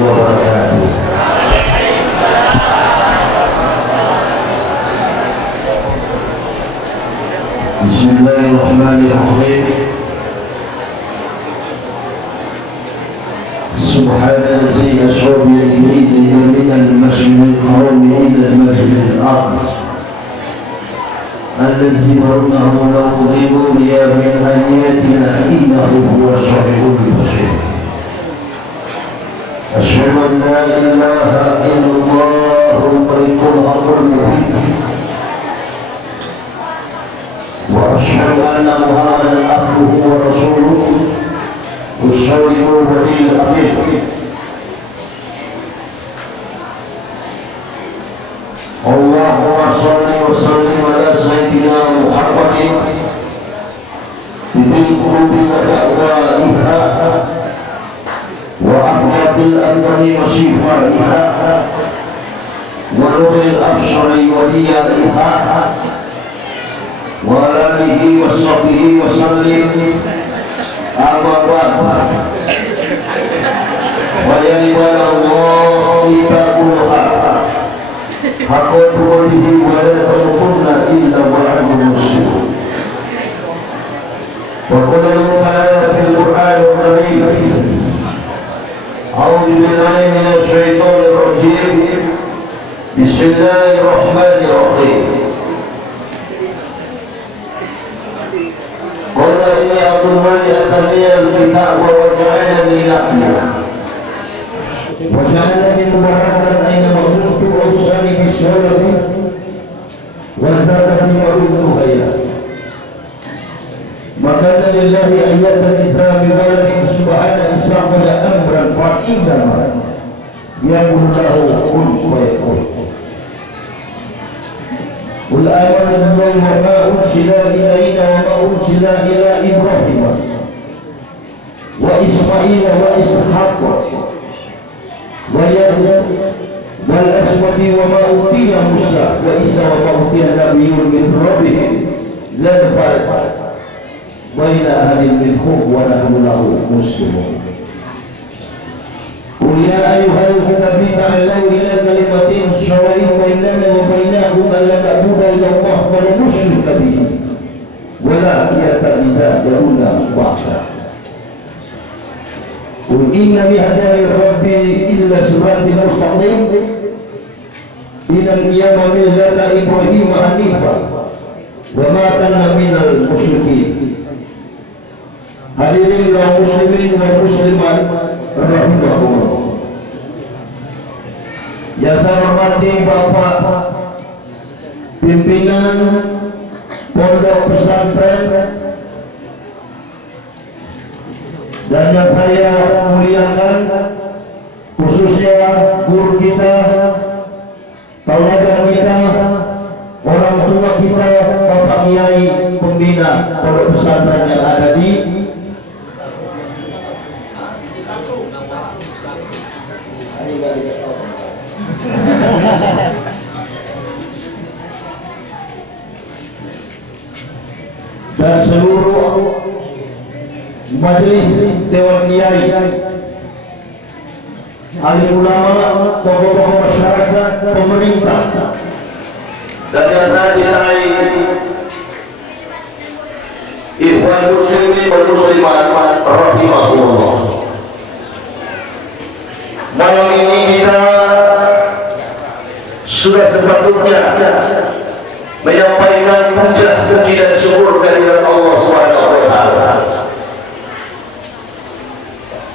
wabarakatuh. Bismillahirrahmanirrahim. Subhanallazi yasra bi yadihi min al-masjidil haram ila al-masjidil aqsa الذي برناه نقضيه ليا من هنيتنا إنه هو الصحيح البصير. أشهد أن لا إله إلا الله الملك الحق المبين، وأشهد أن محمدا عبده ورسوله الصادق الوعد الأمين. اللهم صل وسلم على سيدنا محمد بالقلوب ودعوائها وأحمد الأنبياء وشفائها ونور الأبصر وليائها وعلى آله وصحبه وسلم. أما بعد، فيا عباد الله اتقوا الله حق تقاته ولا تموتن إلا وأنتم مسلمون. وقال تعالى في القرآن الكريم: أعوذ بالله من الشيطان الرجيم، بسم الله الرحمن الرحيم. قال إني عبد الله آتاني الكتاب وجعلني نبيا وجعلني مباركا أينما كنت وأوصاني بالصلاة والزكاة وبر الخير. وكان لله أن يتخذ بولد سبحانه استعمل أمرا فإنما يقول له كن فيكون. قل آمنت بالله وما أرسل إلينا وما أرسل إلى إبراهيم وإسماعيل وإسحاق ويعقوب والأسود وما أوتي موسى وعيسى وما أوتي النبيون من ربهم لا نفرق بين أحد منهم ونحن له مسلمون. قل يا أيها النبي تعالوا إلى كلمة سواء بيننا وبينهم ألا نعبد إلا الله ولا نشرك به ولا يتخذ بعضنا بعضا. قل إنني هداني ربي إلا صراط مستقيم إلى القيامة ملة إبراهيم حنيفا وما كان من المشركين. Hadirin kaum muslimin dan muslimat rahimahullah. Yang saya hormati Bapak pimpinan Pondok Pesantren dan yang saya muliakan khususnya guru kita, tauladan kita, orang tua kita, Bapak Kiai pembina Pondok Pesantren yang ada di dan seluruh majelis Dewan Kiai, alim ulama, tokoh-tokoh masyarakat, pemerintah, dan yang saya cintai ikhwan muslimin dan muslimat rahimahullah. Malam ini kita sudah sepatutnya menyampaikan puji dan syukur kehadirat Allah SWT.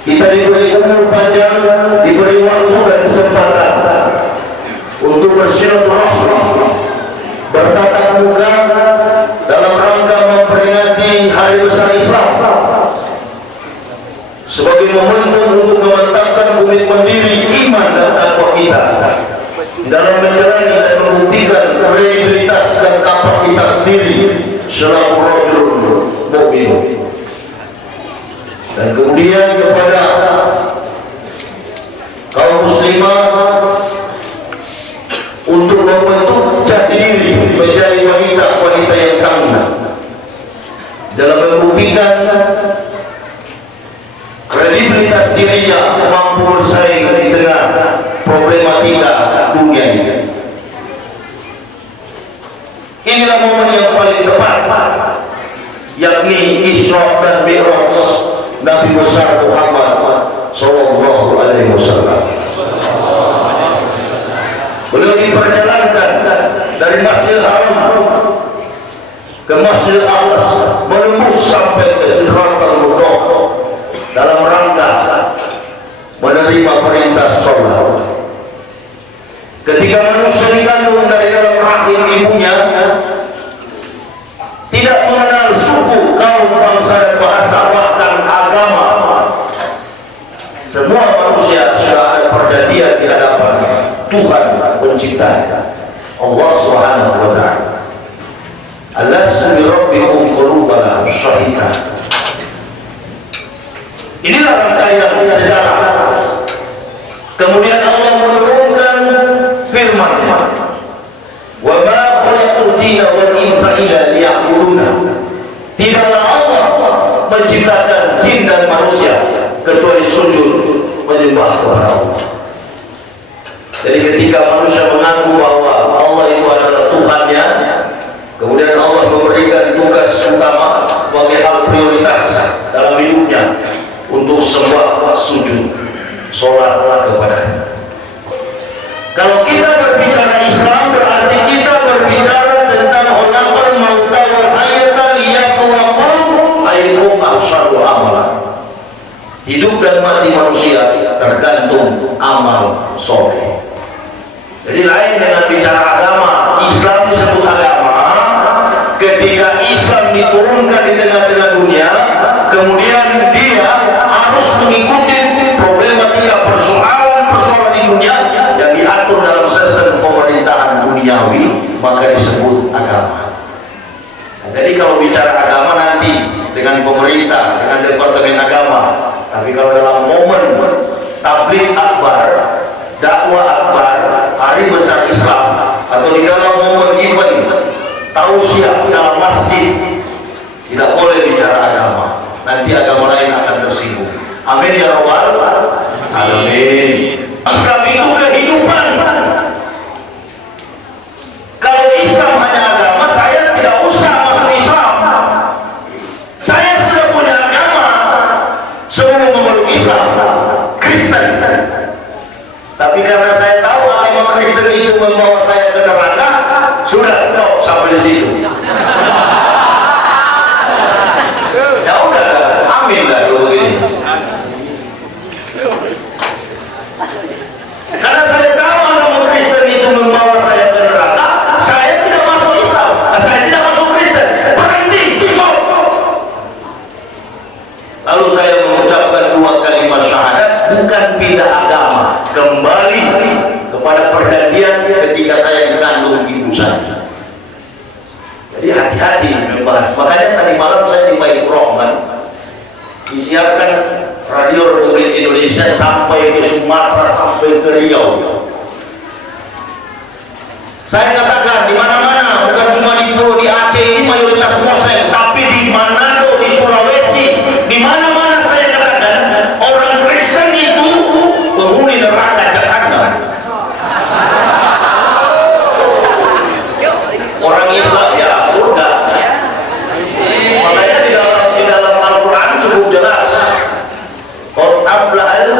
Kita diberi umur panjang, diberi waktu dan kesempatan untuk bersilaturahmi, bertatap muka dalam rangka memperingati Hari Besar Islam sebagai momentum untuk memantapkan komitmen diri, iman dan takwa kita dalam menjalani dan membuktikan kredibilitas dan kapasitas diri selaku rajul mukmin. Dan kemudian kepada kaum muslimah untuk membentuk jati diri menjadi wanita-wanita yang tangguh dalam membuktikan kredibilitas dirinya mampu bersaing di problematika dunia ini. Inilah momen yang paling tepat, yakni Isra dan Mi'raj Nabi besar Muhammad sallallahu alaihi wasallam. Beliau diperjalankan dari Masjidil Haram ke Masjidil Aqsa, menembus sampai ke Sidratul Muntaha dalam rangka menerima perintah salat. Ketika manusia dikandung dari dalam rahim ibunya, tidak mengenal suku, kaum, bangsa, dan bahasa, bahkan agama, semua manusia sudah ada perjanjian di hadapan Tuhan pencipta Allah Subhanahu wa ta'ala. Alastu bi rabbikum qulubana syahida. Inilah rangkaian sejarah. Kemudian Allah menurunkan firman, wa ma khalaqtul jinna wal insa illa liya'buduna. Tidaklah Allah menciptakan jin dan manusia kecuali sujud menyembah kepada Allah. Jadi ketika manusia mengaku bahwa Allah itu adalah Tuhannya, kemudian Allah memberikan tugas utama sebagai hal prioritas dalam hidupnya untuk sembah, sujud, sholat kepada-Nya. Kalau kita berbicara Islam, berarti kita berbicara tentang khalaqal mauta wal hayata liyabluwakum ayyukum ahsanu amala. Hidup dan mati manusia tergantung amal soleh. Jadi lain dengan bicara agama. Islam disebut agama ketika Islam diturunkan di tengah-tengah dunia, kemudian dia harus mengikuti problematika persoalan di dunia yang diatur dalam sistem pemerintahan duniawi, maka disebut agama. Nah, jadi kalau bicara agama nanti dengan pemerintah, dengan departemen agama, tapi kalau dalam momen tabligh akbar, dakwah akbar, hari besar Islam, atau di dalam momen event tausiah dalam masjid, tidak boleh bicara agama. Nanti agama lain akan tersinggung. Amin ya rabbal alamin. Islam itu kehidupan. Kalau Islam hanya agama, saya tidak usah masuk Islam. Saya sudah punya agama, semua memeluk Islam, Kristen. Tapi karena saya tahu agama Kristen itu membawa saya ke neraka, sudah stop sampai di situ. Ya udah, amin lah dulu ini. Karena saya tahu agama Kristen itu membawa saya ke neraka, saya tidak masuk Islam, saya tidak masuk Kristen. Berhenti, stop. Lalu saya mengucapkan 2 kalimat syahadat, bukan pindah agama, kembali kepada perjanjian ketika saya dikandung ibu saya. Jadi hati-hati membahas. Makanya tadi malam saya di Baitur disiarkan Radio Republik Indonesia sampai ke Sumatera, sampai ke Riau. Saya katakan di mana-mana, bukan cuma di Pulau, di Aceh ini mayoritas Muslim, tapi di Manado, di Sulawesi, di mana-mana saya katakan orang Kristen itu penghuni neraka jahanam. Orang Islam ya surga. Makanya di dalam Al-Quran cukup jelas. Qad aflahal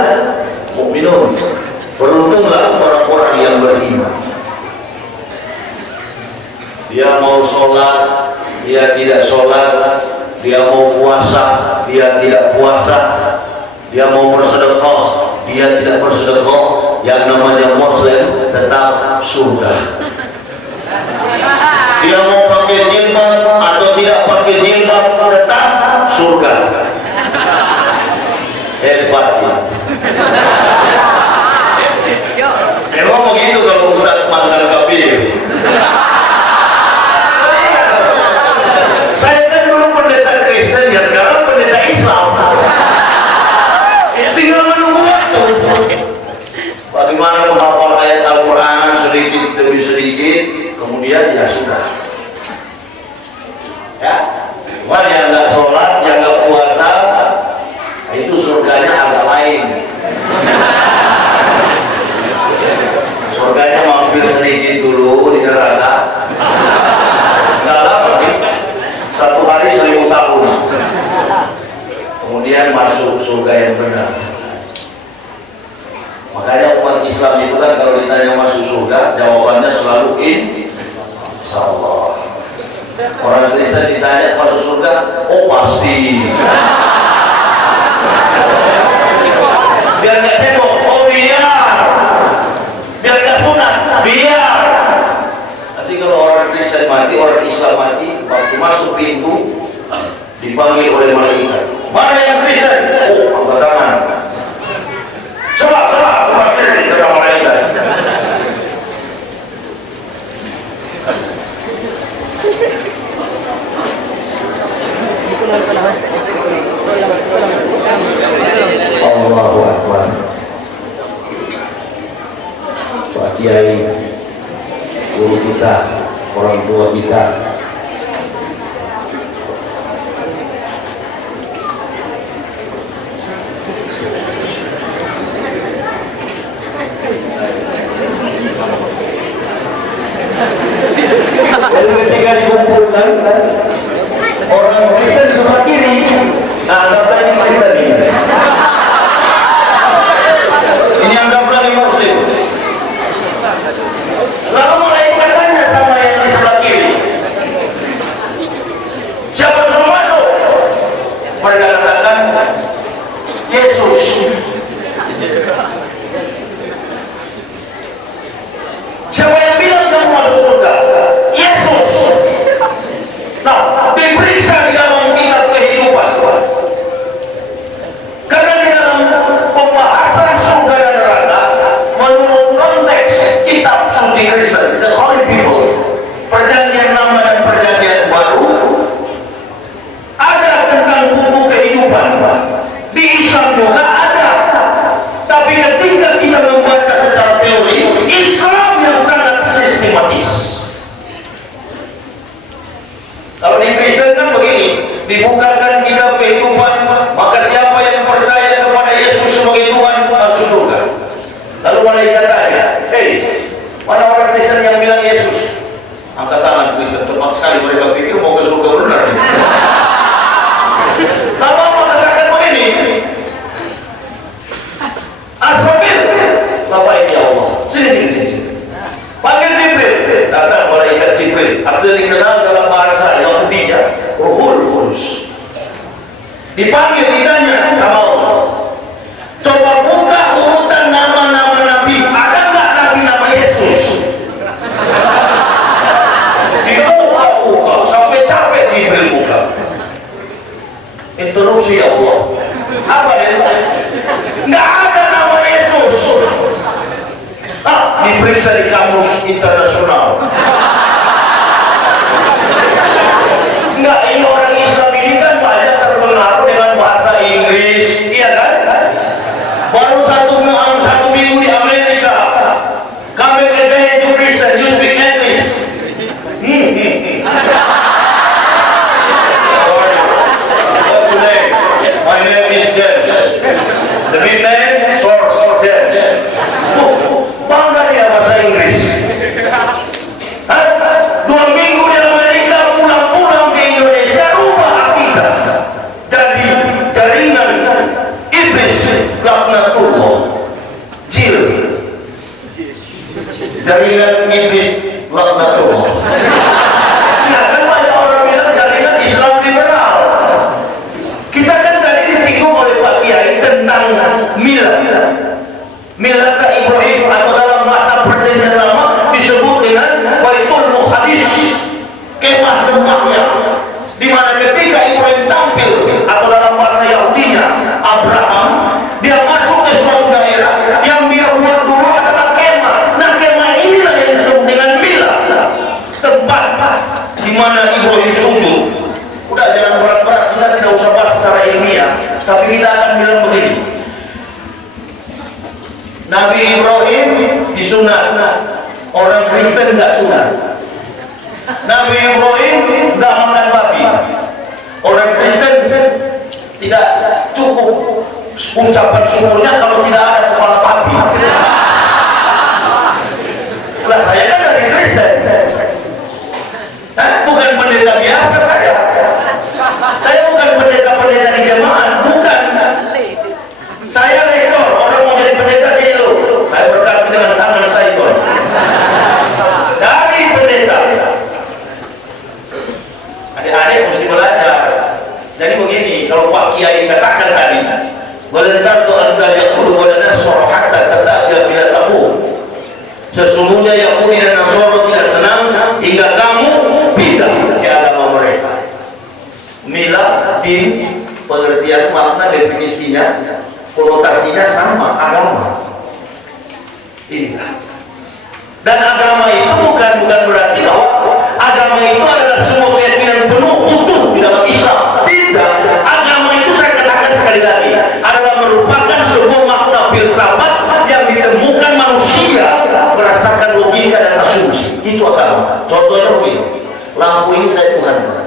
mu'minun. Beruntunglah orang-orang yang beriman. Dia mau sholat, dia tidak sholat. Dia mau puasa, dia tidak puasa. Dia mau bersedekah, dia tidak bersedekah. Yang namanya Muslim tetap surga. Dia mau pakai jilbab atau tidak pakai jilbab tetap surga. Hebat ya. Emang begitu kalau Ustaz mantan kafir. Saya kan dulu pendeta Kristen, ya sekarang pendeta Islam. Tinggal menunggu waktu. Bagaimana menghafal ayat Al-Quran sedikit demi sedikit, kemudian ya sudah. Ya, cuma yang nggak sholat, yang nggak puasa, itu surganya agak lain. neraka. Nggak lama sih, 1 hari 1000 tahun. Kemudian masuk surga yang benar. Makanya umat Islam itu kan kalau ditanya masuk surga, jawabannya selalu insyaallah. Orang Kristen ditanya masuk surga, oh pasti. Biar nggak cebok, oh biar. Biar nggak sunat, biar. Nanti kalau orang Kristen mati, orang Islam mati, waktu masuk pintu dipanggil oleh malaikat. Mana yang Kristen? Oh, angkat tangan. Coba, kata malaikat. Allahu Akbar. Pak Kiai, guru kita, orang tua kita, jadi ketika dikumpulkan orang Kristen sebelah kiri, nah anggaplah ini Kristen ini anggaplah ini Muslim. Lalu malaikat tanya sama yang di sebelah kiri, siapa suruh masuk? Mereka katakan Yesus. Siapa yang bilang kamu masuk surga? Yesus. Nah, diperiksa di dalam kitab kehidupan. Karena di dalam pembahasan surga dan neraka, menurut konteks kitab suci Kristen, the Holy Bible, perjanjian lama dan perjanjian baru, ada tentang buku kehidupan. Di Islam juga ada. Tapi ketika kita membaca secara teori, Islam yang sangat sistematis. Kalau di Kristen kan begini, dibukakan kitab kehidupan, maka siapa yang percaya kepada Yesus sebagai Tuhan masuk surga. Lalu malaikat tanya, hei, mana orang Kristen yang bilang Yesus? Angkat tangan Kristen, cepat sekali mereka pikir mau ke surga benar. Lalu apa katakan begini? Asmabil, Bapak ini ya Allah, sini. Panggil Jibril, datang malaikat Jibril, artinya dikenal dalam bahasa Yahudinya Ruhul Qudus. Dipanggil, ditanya sama Allah, coba buka urutan nama-nama nabi, ada nggak nabi nama Yesus? Dibuka sampai capek Jibril buka. Interupsi ya Allah, apa ya? Nggak ada nama Yesus. Diperiksa di kamus internasional. Enggak, ini orang Islam ini kan banyak terpengaruh dengan bahasa Inggris, iya kan? Baru satu minggu di Amerika, kami again to Christian, you speak English. What's your name? My name is James. The big name, Source James. Bangga dia bahasa Inggris. 2 minggu di Amerika, pulang ke Indonesia, rubah akidah. Jadi jaringan iblis laknatullah. Jil. Jaringan iblis laknatullah. Nah, kan banyak orang bilang jaringan Islam liberal. Kita kan tadi disinggung oleh Pak Kiai tentang milah. Milah Ibrahim atau dalam masa perjanjian lama disebut dengan Baitul Muqaddas, kemah sembahnya, di mana ketika Ibrahim tampil atau dalam bahasa Yahudinya Abraham, dia masuk ke suatu daerah yang dia buat dulu adalah kemah. Nah, kemah inilah yang disebut dengan milah, tempat di mana Ibrahim sujud. Udah, jangan berat-berat, kita tidak usah bahas secara ilmiah, tapi kita akan bilang begini. Nabi Ibrahim disunat, orang Kristen nggak sunat. Nabi Ibrahim nggak makan babi, orang Kristen tidak cukup ucapan syukurnya kalau tidak ada kepala babi. Lah, saya kan dari Kristen, ini kalau Pak Kiai katakan tadi, walantardu anta yaqulu wala nasra hatta tatabi'a bila tabu. Sesungguhnya Yahudi dan Nasara tidak senang hingga kamu pindah ke agama mereka. Mila, din, pengertian makna definisinya, konotasinya sama, agama. Inilah. Dan agama itu bukan berarti bahwa agama itu adalah semua keyakinan penuh utuh di dalam Islam. Tidak. Agama itu saya katakan sekali lagi adalah merupakan sebuah makna filsafat yang ditemukan manusia berdasarkan logika dan asumsi. Itu agama. Contohnya begini, lampu ini saya tuhankan.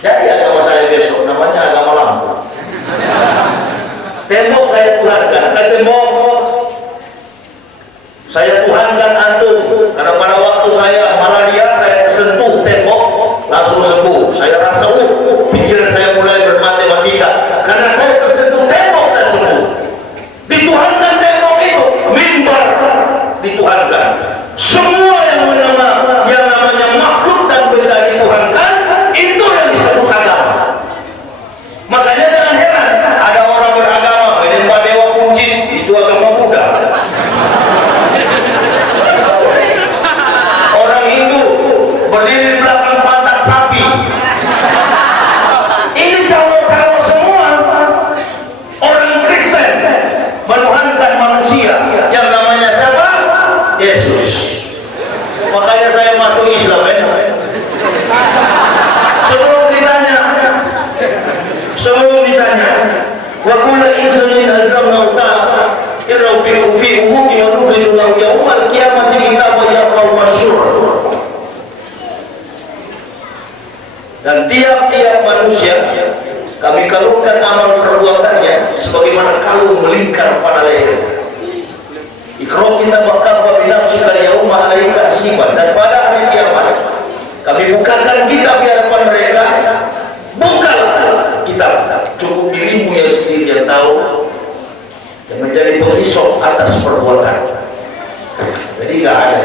Jadi agama saya besok namanya agama lampu. Tembok saya tuhankan. Tembok saya tuhankan antum karena pada waktu saya malaria saya tersentuh tembok langsung sembuh. Saya rasa pikiran saya mulai bermatematika karena saya tersentuh tembok saya sembuh. Dituhankan tembok itu, mimbar dituhankan. Semua yang namanya makhluk dan benda dituhankan itu yang disebut agama. Makanya jangan heran ada orang beragama menyembah dewa kunci, itu agama Buddha. Berdiri di belakang pantat sapi. Ini cowok-cowok semua orang Kristen menuhankan manusia yang namanya siapa? Yesus. Makanya saya masuk Islam. Sebelum ditanya wa kullu insanin alzamnahu ta'irau fi umumi wa nubidu lahu yawmal qiyamati kitaban yaqra'u masyhur. Dan tiap-tiap manusia kami kalungkan amal perbuatannya sebagaimana kalung melingkar pada leher. Ikra kita bakal binafsika yauma alaika hasiban. Dan pada hari kiamat kami bukakan kitab di hadapan mereka. Bukalah kitab, cukup dirimu yang sendiri yang tahu yang menjadi penghisap atas perbuatan. Jadi nggak ada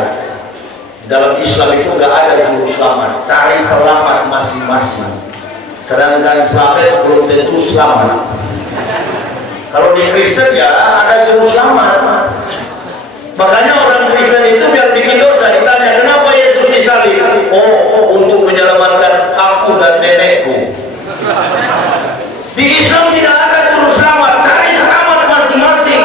dalam Islam itu nggak ada juru selamat, cari selamat masing-masing. Sedangkan selamat belum tentu selamat. Kalau di Kristen ya ada juru selamat. Makanya orang Kristen itu biar bikin dosa ditanya kenapa Yesus disalib? Oh, untuk menyelamatkan aku dan nenekku. Di Islam tidak ada juru selamat, cari selamat masing-masing.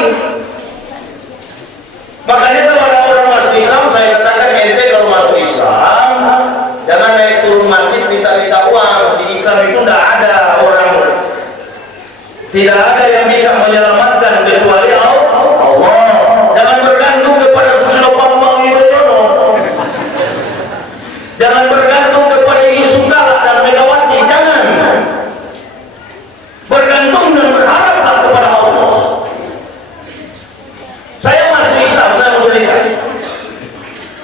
Makanya kalau ada orang masuk Islam, saya katakan ente kalau masuk Islam jangan naik turun masjid minta uang. Di Islam itu tidak ada orang, tidak ada yang bisa menyelamatkan kecuali Allah. Jangan bergantung kepada Susilo Bambang Yudhoyono, jangan bergantung kepada Yusuf Kala dan Megawati. Jangan bergantung dan berharaplah kepada Allah. Saya masuk Islam, saya mau cerita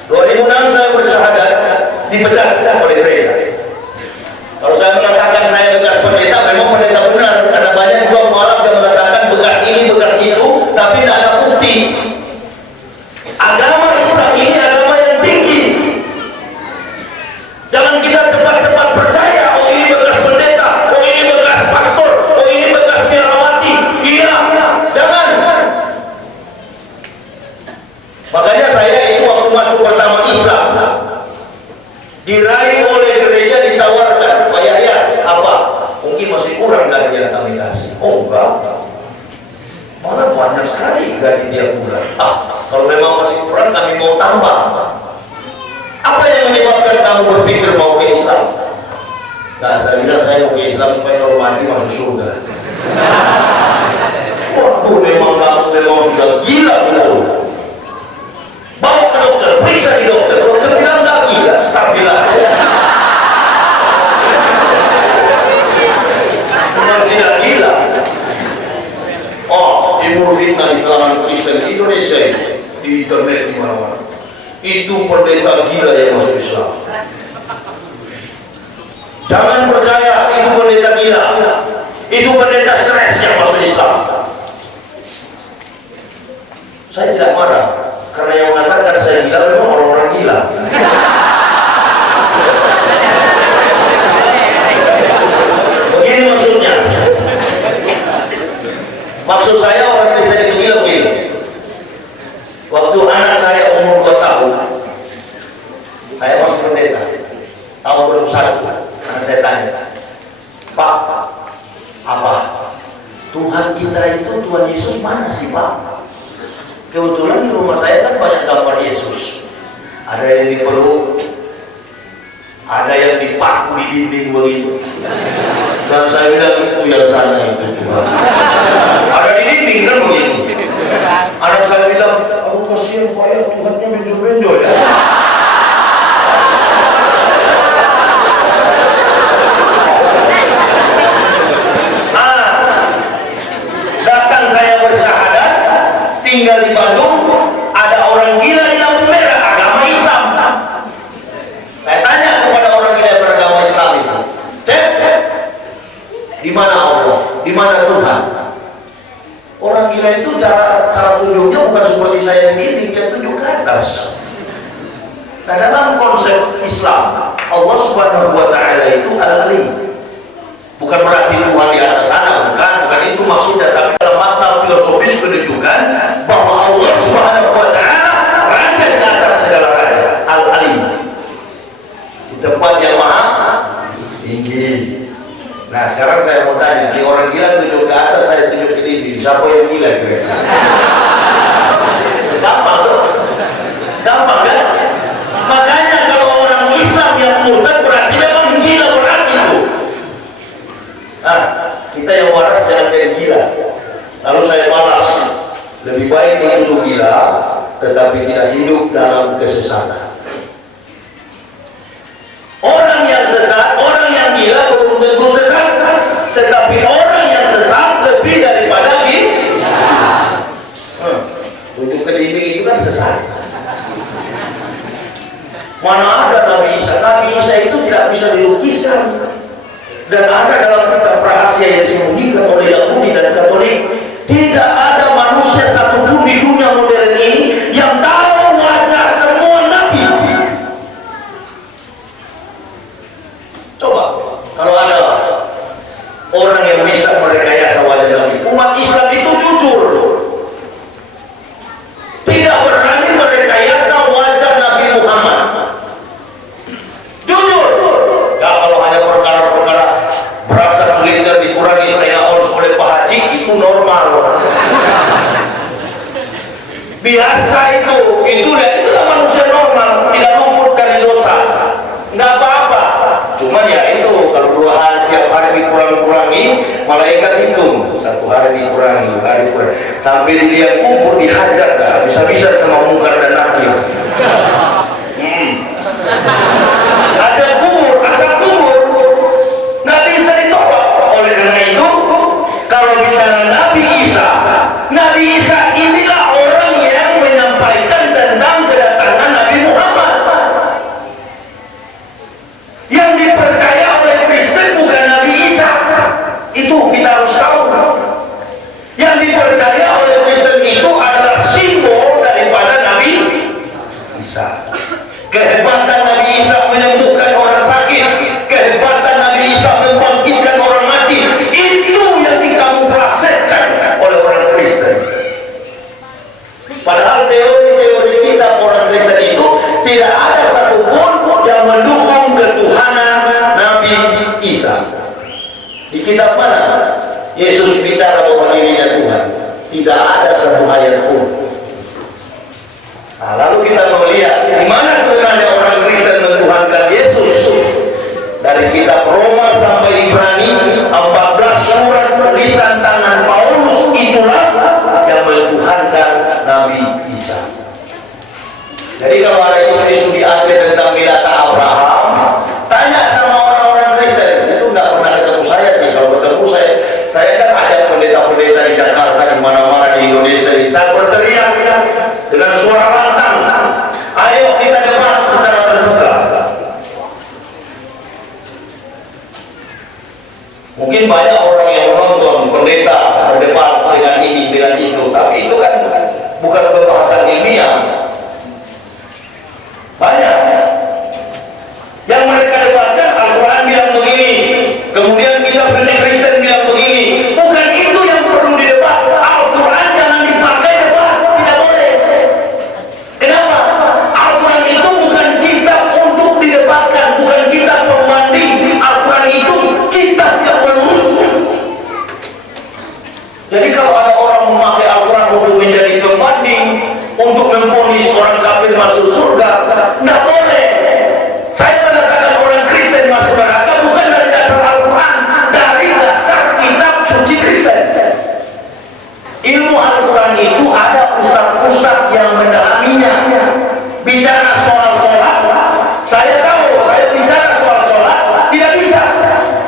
2006 saya bersyahadat dipecat oleh gereja. Kalau saya mengatakan saya bekas pendeta, memang pendeta benar, karena banyak juga mualaf yang mengatakan bekas ini, bekas itu, tapi tidak ada bukti. Agama Islam ini agama yang tinggi. Jangan kita cepat-cepat percaya, oh ini bekas pendeta, oh ini bekas pastor, oh ini bekas biarawati. Iya, jangan. Makanya saya itu waktu masuk pertama Islam diraih oleh gereja, ditawarkan, Pak Yahya, apa? Mungkin masih kurang dari yang kami kasih. Oh enggak, malah banyak sekali gaji tiap bulan. Kalau memang masih kurang kami mau tambah. Apa yang menyebabkan kamu berpikir mau ke Islam? Nah, saya bilang saya mau ke Islam supaya kalau mati masuk surga. Waduh, memang kamu memang sudah gila betul. Bawa ke dokter, periksa di dokter. Dokter bilang nggak gila, stabil aja. Memang tidak gila. Oh, timur fitnah di kalangan Kristen Indonesia itu, di internet di mana-mana. Itu pendeta gila yang masuk Islam. Jangan percaya itu pendeta gila. Itu pendeta stres yang masuk Islam. Saya tidak marah, karena yang mengatakan saya gila memang orang-orang gila. Begini maksud Maksud saya orang Kristen itu gila begini. Waktu anak saya umur 2 tahun, saya masih pendeta, tahun 2001, anak saya tanya, Pak, apa? Tuhan kita itu, Tuhan Yesus mana sih Pak? Kebetulan di rumah saya kan banyak gambar Yesus. Ada yang di perut, ada yang dipaku di dinding begitu. Dan saya bilang itu yang sana itu Tuhan. Ada di dinding kan begitu. Anak saya bilang, aku kasihan Pak ya, Tuhannya benjol-benjol ya. Datang saya bersyahadat, tinggal di Bandung, ada orang gila di lampu merah agama Islam. Saya tanya kepada orang gila beragama Islam itu, cek, di mana Allah, di mana Tuhan? Orang gila itu cara tunjuknya bukan seperti saya begini, dia tunjuk ke atas. Nah, dalam konsep Islam, Allah Subhanahu wa Ta'ala itu Al-Alim. Bukan berarti Tuhan di atas sana, bukan itu maksudnya, tapi dalam makna filosofis menunjukkan bahwa Allah Subhanahu wa Ta'ala raja di atas segala raja, Al-Alim. Di tempat yang maha tinggi. Nah, sekarang saya mau tanya, di orang gila tunjuk ke atas, saya tunjuk ke dinding, siapa yang gila kira-kira? Gampang tuh, gampang kan? Makanya kalau orang Islam yang murtad berarti memang gila berarti tuh. Nah, kita yang waras jangan jadi gila. Lalu saya balas, lebih baik itu gila, tetapi tidak hidup dalam kesesatan. Orang yang sesat, orang yang gila belum tentu sesat, tetapi orang yang sesat lebih daripada gila. Tunjuk ke dinding itu kan sesat. Mana ada Nabi Isa? Nabi Isa itu tidak bisa dilukiskan. Dan ada dalam kitab rahasia yang disembunyikan oleh Yahudi dan Katolik, tidak ada manusia satupun di dunia modern ini yang tahu wajah semua nabi. Coba, kalau ada orang yang bisa merekayasa wajah nabi, umat Islam itu jujur, tidak berani merekayasa wajah Nabi Muhammad. Jujur, ya kalau hanya perkara-perkara berasa kulinder dikurangi saya oleh Pak Haji itu normal. Biasa itulah manusia normal, tidak luput dari dosa, nggak apa-apa. Cuman ya itu kalau 2 hari tiap hari dikurangi, malaikat hitung 1 hari dikurangi, sampai di liang kubur dihajar dah, bisa-bisa sama mungkar dan nakir. Hajar kubur, asap kubur, nggak bisa ditolak. Oleh karena itu, kalau bicara Nabi Isa inilah orang yang menyampaikan tentang kedatangan Nabi Muhammad. Yang dipercaya oleh Kristen bukan Nabi Isa, itu kita harus tahu. Yang dipercaya oleh Kristen itu adalah simbol daripada Nabi Isa. Kehebatan Nabi Isa menyembuhkan orang sakit, kehebatan Nabi Isa membangkitkan orang mati, itu yang dikamuflasekan oleh orang Kristen. Padahal teori-teori kita orang Kristen itu tidak ada satupun yang mendukung ketuhanan Nabi Isa. Di kitab mana Yesus bicara bahwa dirinya Tuhan? Tidak ada satu ayat pun. Nah, lalu kita melihat di mana sebenarnya orang Kristen menuhankan Yesus. Dari kitab Roma sampai Ibrani, 14 surat tulisan tangan Paulus itulah yang menuhankan Nabi Isa. Jadi kalau ada isu-isu di Aceh tentang Milata Abraham, tanya sama orang-orang Kristen. Itu nggak pernah ketemu saya sih. Kalau ketemu saya kan ada pendeta-pendeta di Jakarta, di mana-mana di Indonesia. Saya berteriak dengan suara lantang, ayo kita debat secara terbuka. Mungkin banyak orang yang menonton pendeta berdebat dengan ini, dengan itu, tapi itu kan bukan pembahasan ilmiah. Banyak yang mereka debatkan, Al-Quran bilang begini, kemudian kitab suci Kristen bilang begini. Bukan itu yang perlu didebat. Jadi kalau ada orang memakai Al-Quran untuk menjadi pembanding, untuk memvonis orang kafir masuk surga, tidak boleh. Saya mengatakan orang Kristen masuk neraka bukan dari dasar Al-Quran, dari dasar kitab suci Kristen. Ilmu Al-Quran itu ada ustaz-ustaz yang mendalaminya. Bicara soal sholat, saya tahu, saya bicara soal sholat tidak bisa.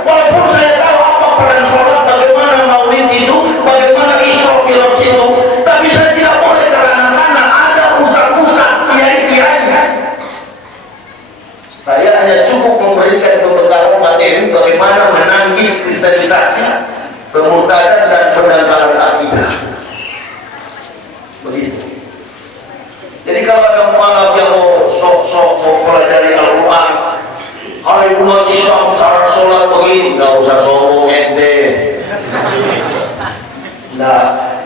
Walaupun saya tahu apa peran sholat, bagaimana maulid itu, bagaimana Isra Mi'raj itu, tapi saya tidak boleh karena sana ada ustaz-ustaz, kiai-kiai. Saya hanya cukup memberikan pembekalan materi bagaimana menangkis kristenisasi, pemurtadan dan pendangkalan akidah. Begitu. Jadi kalau ada mualaf yang mau sok-sok mau pelajari Al-Quran, hai umat Islam cara sholat begini, nggak usah sombong ente. Nah,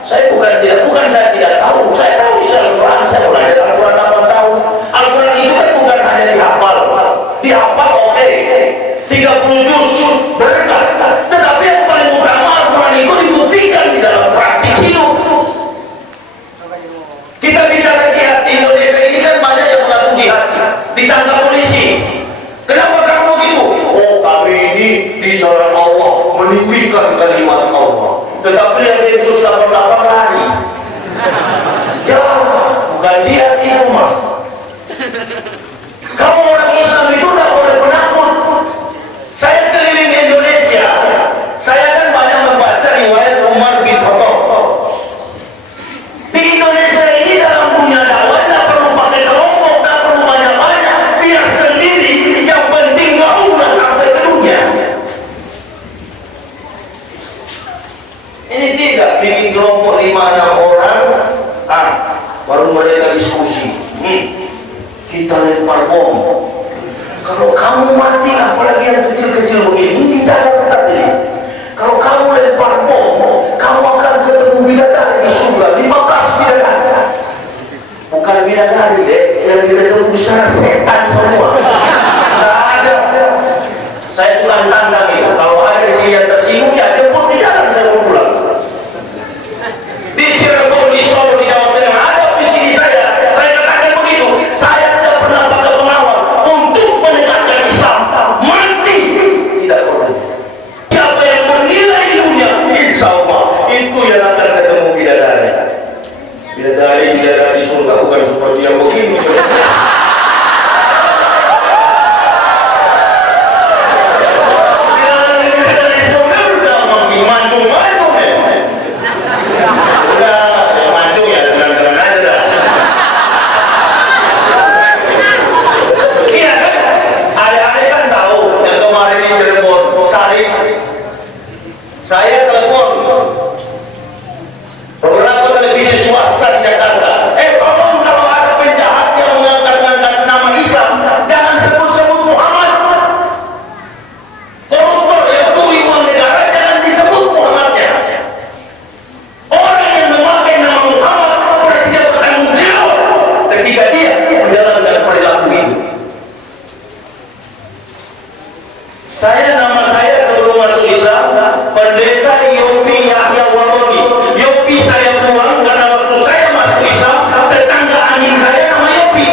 saya saya tidak tahu, saya tahu isi Al-Quran, saya belajar Al-Quran 8 tahun. Al-Quran itu kan bukan hanya dihafal oke, 30 juz berkah, tetapi yang paling utama Al-Quran itu dibuktikan di dalam praktik hidup. Kita bicara jihad di Indonesia ini kan banyak yang mengaku jihad, ditangkap polisi. Kenapa kamu begitu? Oh, kami ini di jalan Allah meninggikan kalimat Allah. Tetapi yang Yesus 88 lari. Ya, bukan jihad itu mah. Kamu orang Islam itu tidak boleh penakut. Saya keliling Indonesia, saya kan banyak membaca riwayat Umar bin Khattab. Di Indonesia ini dalam dunia dakwah tidak perlu pakai kelompok, tidak perlu banyak-banyak, biar sendiri, yang penting gaunglah sampai ke dunia. Ini tidak bikin kelompok 5-6 orang, baru mereka diskusi. Kita lempar bom. Kalau kamu mati, apalagi yang kecil-kecil begini, ini tidak ada ini. Kalau kamu lempar bom, kamu akan ketemu bidadari di surga, 15 bidadari. Bukan bidadari, yang ketemu di sana setan semua. Tidak ada. Saya bukan tantang itu. Kalau ada yang tersinggung, ya jemput di jalan, saya mau pulang. Di Cirebon, di Solo, di Jawa Tengah, ada visi di saya. Saya katakan begitu. Saya tidak pernah pakai pengawal untuk menegakkan Islam. Mati tidak perlu. Siapa yang bernilai di dunia, insya Allah itu yang akan ketemu bidadari. Bidadari surga bukan seperti yang begini. Saya telepon beberapa televisi swasta di Jakarta. Tolong kalau ada penjahat yang mengangkat nama Islam, jangan sebut-sebut Muhammad. Koruptor yang curi uang negara, jangan disebut Muhammadnya. Orang yang memakai nama Muhammad berarti dia bertanggung jawab ketika dia menjalankan perilaku itu. Nama saya sebelum masuk Islam Pendeta Yopi Yahya Wadoni. Yopi saya buang karena waktu saya masuk Islam, tetangga anjing saya nama Yopi.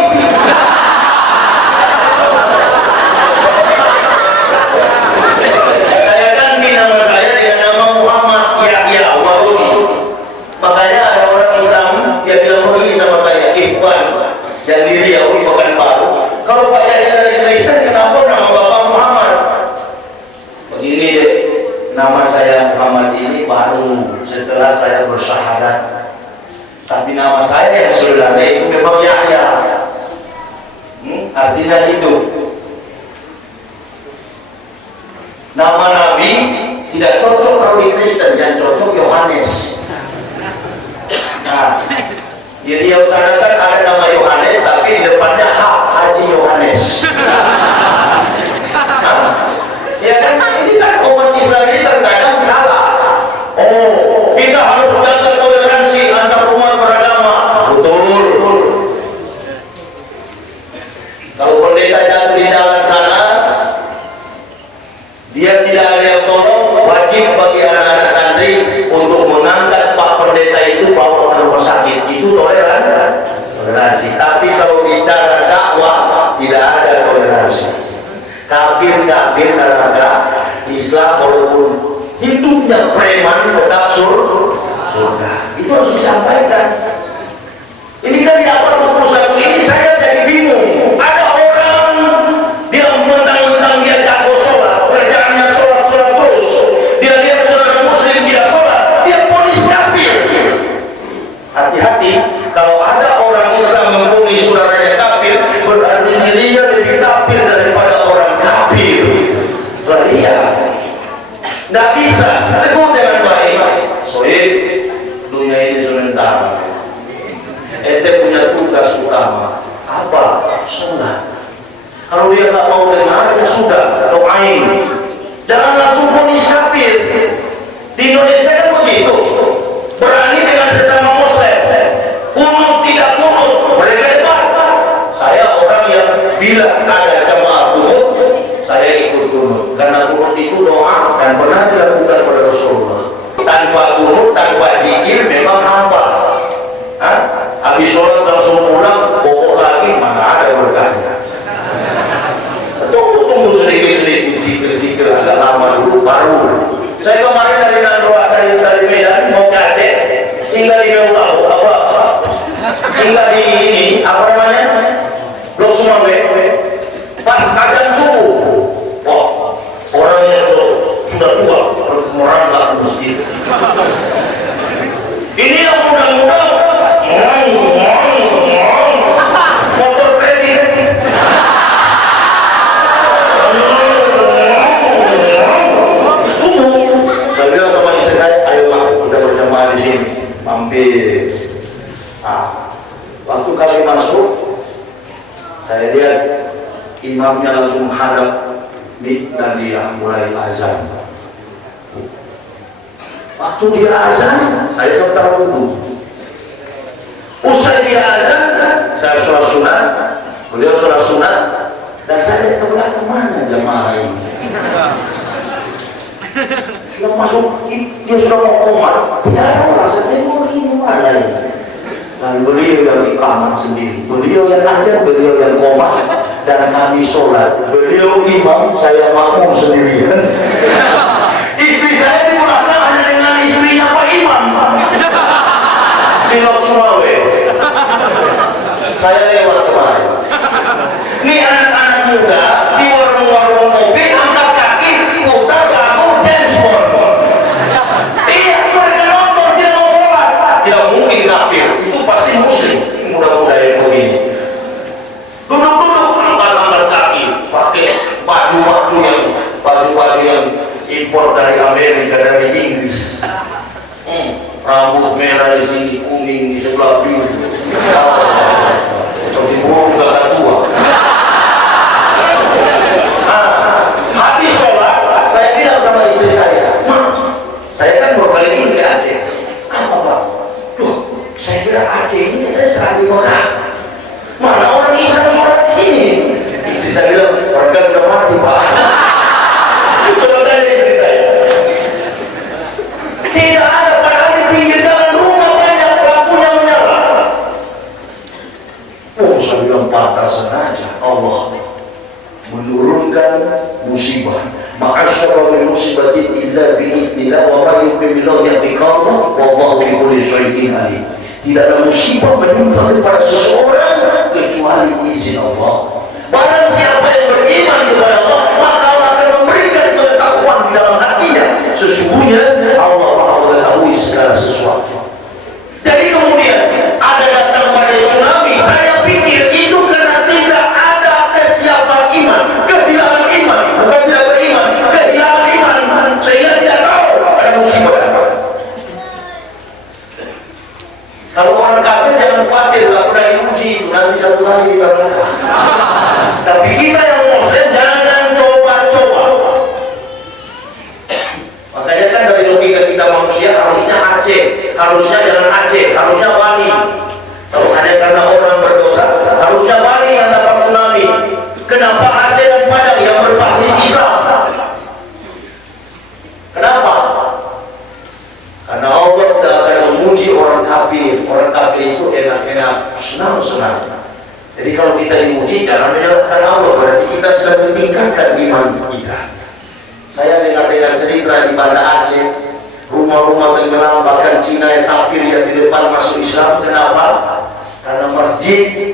Saya ganti nama saya dengan nama Muhammad Yahya Wadoni. Makanya ada orang Islam yang bilang begini sama saya, Ikhwan yang di Riau di Pekanbaru, kalau Pak Yahya dari Kristen, kenapa nama Bapak Muhammad? Begini deh, nama saya Muhammad ini baru setelah saya bersyahadat. Tapi nama saya yang sebenarnya itu memang Yahya. Artinya hidup. Nama Nabi tidak cocok kalau di Kristen, yang cocok Yohanes. Nah, jadi yang sana kan ada nama Yohanes, tapi di depannya Haji Yohanes. Ya kan, ini kan umat Islam ini terkadang salah. Oh, kita harus jaga toleransi antar umat beragama. Betul. Kalau pendeta jatuh di jalan sana, dia tidak ada yang tolong, wajib bagi anak-anak santri untuk mengangkat hidupnya preman tetap surga. Itu harus disampaikan. Ini kan di apa satu ini saya jadi bingung. Ada orang dia mentang-mentang dia jago sholat, kerjaannya sholat terus. Dia lihat saudara muslim dia sholat, dia vonis kafir. Hati-hati, kalau ada orang Islam memvonis saudaranya kafir, berarti dirinya lebih kafir daripada orang kafir. Lah iya, nggak bisa. Tegur dengan baik. Soalnya dunia ini sementara. Ente punya tugas utama apa? Sholat. Kalau dia tak mau dengar, ya sudah, doain. Jangan langsung vonis kafir. Di Indonesia kan begitu. Berani dengan sesama muslim. Kunut tidak kunut, mereka hebat. Saya orang yang bila ada jamaah kunut, saya ikut kunut. Karena kunut itu doa dan pernah dilakukan pada Rasulullah. Tanpa kunut, tanpa zikir memang hampa. Habis sholat langsung pulang, pokok lagi mana ada berkahnya. Tunggu sedikit-sedikit zikir agak lama dulu baru. Saya kemarin dari Nandoa dari Medan mau ke Aceh, singgah di Meulau singgah di ini apa namanya Blok Sumawe. Pas adzan subuh, wah orangnya sudah tua, merangkak masjid. Ini yang muda-muda motor kredit. Saya bilang sama istri saya, ayo mak, kita berjamaah di sini, mampir. Waktu kami masuk, saya lihat imamnya langsung menghadap dan dia mulai azan. Waktu dia azan, saya serta wudhu. Usai dia azan, saya sholat sunat, beliau sholat sunat, dan saya lihat kemana jamaah ini. Sudah masuk, dia sudah mau komat, tidak ada orang, saya tengok ini mana ini. Dan beliau yang iqamah sendiri, beliau yang azan, beliau yang komat, dan kami sholat. Beliau imam, saya makmum sendirian. Istri saya di belakang hanya dengan istrinya Pak Imam. Di Blok Sumawe. Saya lewat kemarin. Ini anak-anak muda di warung-warung mobil angkat kaki putar lagu James Bond. Iya, mereka nonton dia mau sholat. Tidak mungkin kafir. Itu pasti muslim. Mudah-mudahan yang begini. Duduk-duduk angkat kaki pakai baju yang impor dari Amerika, dari Inggris. Rambut merah di sini, kuning di sebelah biru. Seperti burung gagak tua. Habis sholat, saya bilang sama istri saya, saya kan berbalik ini ke Aceh. Apa Pak? Duh, saya kira Aceh ini kita serah di Mekah. Mana orang Islam sholat di sini? Istri saya bilang, mereka sudah mati Pak. Itu tadi istri saya. Tidak ada padahal di pinggir jalan rumah banyak lampunya menyala. Oh, saya bilang patah sengaja Allah menurunkan musibah. Ma'asyara min musibatin illa bi'idnillah wa ma yuqbillahu yaqdiqallah wallahu bi kulli syai'in alim. Tidak ada musibah menimpa kepada seseorang kecuali izin Allah. Barang siapa yang beriman kepada Allah, maka Allah akan memberikan pengetahuan di dalam hatinya. Sesungguhnya Allah Maha mengetahui segala sesuatu. Jadi kemudian ada datang pada tsunami, saya pikir itu karena tidak ada kesiapan iman, kehilangan iman, bukan tidak beriman, kehilangan iman, sehingga tidak tahu ada musibah. Kalau orang kafir jangan khawatir, tidak pernah diuji, nanti satu hari kita berkah. Tapi kita yang muslim jangan coba-coba. Makanya kan dari logika kita manusia harusnya Aceh, harusnya jangan Aceh, harusnya Bali. Kalau hanya karena orang berdosa, harusnya Bali yang dapat tsunami. Kenapa Aceh dan Padang yang berbasis Islam? Kenapa? Karena Allah tidak akan memuji orang kafir. Orang kafir itu enak-enak, senang-senang. Jadi kalau kita diuji, jangan menyalahkan Allah. Berarti kita sedang meningkatkan iman kita. Saya dengar cerita di Banda Aceh, rumah-rumah tenggelam, bahkan Cina yang tampil yang di depan masuk Islam. Kenapa? Karena masjid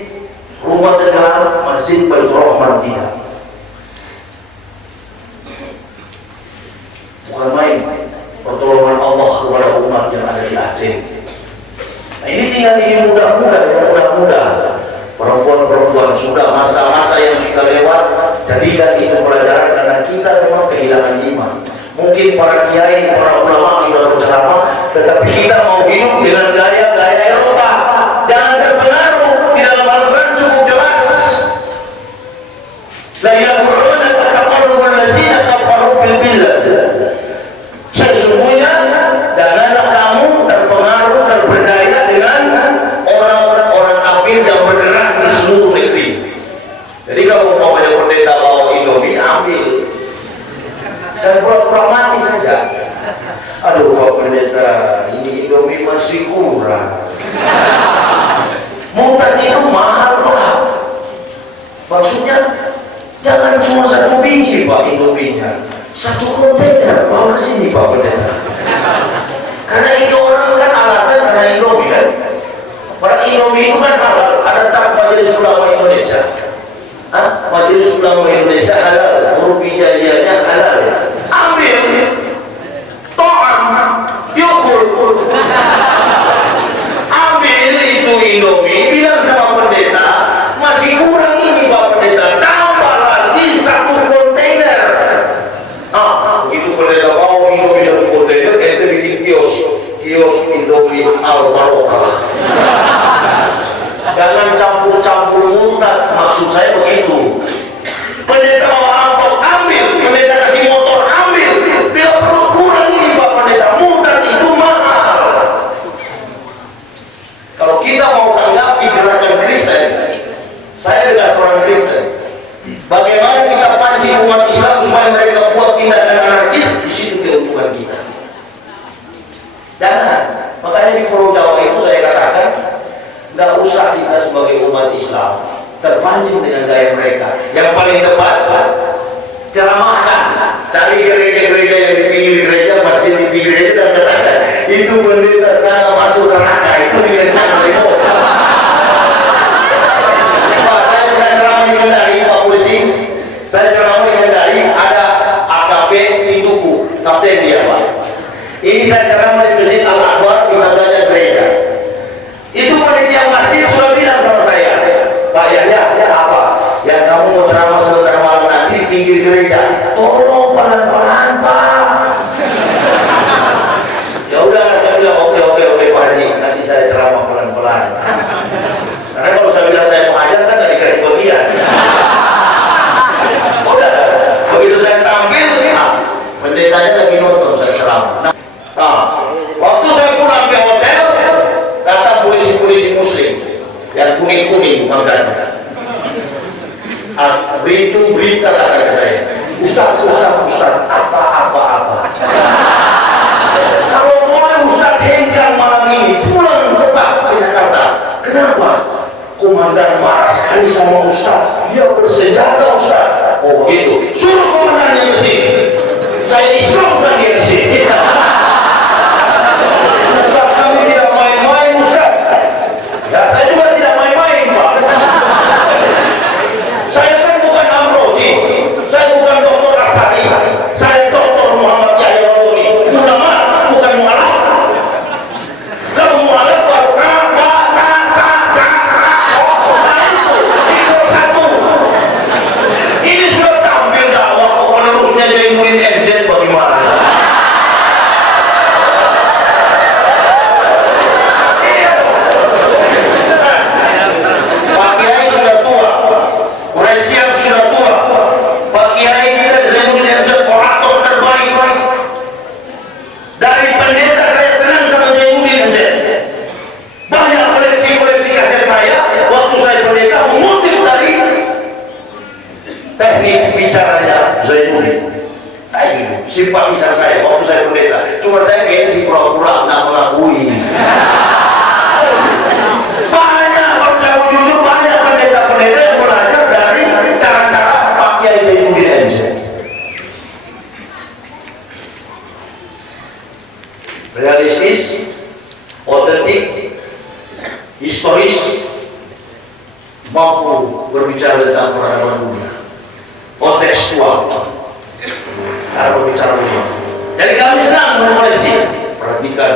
rumah tenggelam, masjid Baitur Rahman tidak. Bukan main pertolongan Allah kepada umat yang ada di Aceh. Nah, ini tinggal ini mudah-mudah perempuan-perempuan sudah masa-masa yang sudah lewat, jadikan itu pelajaran karena kita memang kehilangan iman. Mungkin para kiai, para ulama sudah berceramah, tetapi kita mau hidup dengan gaya-gaya Eropa. Jangan terpengaruh di dalam Al-Quran cukup jelas. La yaquluna taqarrubul ladzina kafaru bil bilad. Sesungguhnya janganlah kamu terpengaruh, terperdaya dengan orang-orang kafir yang bergerak di seluruh negeri. Jadi kalau mau ada pendeta bawa Indomie, ambil dan pura-pura mati saja. Aduh Pak Pendeta, ini Indomie masih kurang. Murtad itu mahal Pak. Maksudnya jangan cuma satu biji Pak Indominya, satu kontainer bawa ke sini Pak Pendeta. Karena ini orang kan alasan karena Indomie kan. Orang Indomie itu kan halal. Ada cap Majelis Ulama Indonesia. Majelis Ulama Indonesia halal, huruf hijaiyahnya halal. Ambil, to'am, yukul. Ambil itu Indomie, bilang sama pendeta, masih kurang ini Pak Pendeta, tambah lagi satu kontainer. Begitu pendeta bawa Indomie satu kontainer, itu bikin kios Indomie Al-Barokah. Jangan campur-campur murtad, maksud saya begitu. Pendeta mau angkot, ambil. Pendeta kasih motor, ambil. Bila perlu kurang ini Pak Pendeta, murtad itu mahal. Kalau kita mau tanggapi gerakan Kristen, saya adalah seorang Kristen. Bagaimana kita pancing umat Islam supaya mereka buat tindakan anarkis, di situ keuntungan kita. Jangan. Makanya di Pulau Jawa itu saya katakan, nggak usah kita sebagai umat Islam terpancing dengan gaya mereka. Yang paling tepat, ceramahkan, cari gereja-gereja yang di pinggir gereja, masjid di pinggir gereja, dan katakan itu pendeta sekarang masuk neraka, itu direncana oleh Allah. Pak, saya sudah ceramah di Kendari, Pak Polisi. Saya ceramah di Kendari, ada AKP Pintuku, kapten dia Pak. Ini saya ceramah di Masjid Al-Akbar, di sebelahnya gereja. Itu panitia masjid sudah bilang sama saya, Pak Yahya, apa? Yang kamu mau ceramah sebentar malam nanti di pinggir gereja, tolong pelan-pelan Pak. Ya udah, saya bilang oke Pak Haji, nanti saya ceramah pelan-pelan. Karena kalau saya bilang saya mau ajar kan nggak dikasih bagian. Udah, begitu saya tampil, pendetanya lagi nonton saya ceramah. Waktu saya pulang ke hotel, datang polisi-polisi muslim yang kuning-kuning makanya. Itu berita kata saya, Ustaz, apa. Kalau boleh Ustaz hengkang malam ini, pulang cepat ke Jakarta. Kenapa? Komandan marah sekali sama Ustaz. Dia bersenjata Ustaz. Oh begitu. Suruh komandannya ke sini. Saya islamkan dia ke sini. Ya, saya juga tidak main-main, Pak. Saya kan bukan Amroji, saya bukan Dr. Asari, saya Dr. Muhammad Yahya Waloni. Ulama bukan mu'alaf. Kalau mu'alaf baru itu satu. Ini sudah tampil dakwah kok penerusnya jadi murid MZ bagaimana? Teknik bicaranya Zainuddin, simpatisan saya waktu saya pendeta. Cuma saya gengsi pura-pura nggak mengakui. Banyak, kalau saya mau jujur, banyak pendeta-pendeta yang belajar dari cara-cara Pak Kiai Zainuddin MC. realistis, otentik, historis, mampu berbicara tentang peradaban dunia, kontekstual cara berbicara dunia. Jadi kami senang mengoleksi. Perhatikan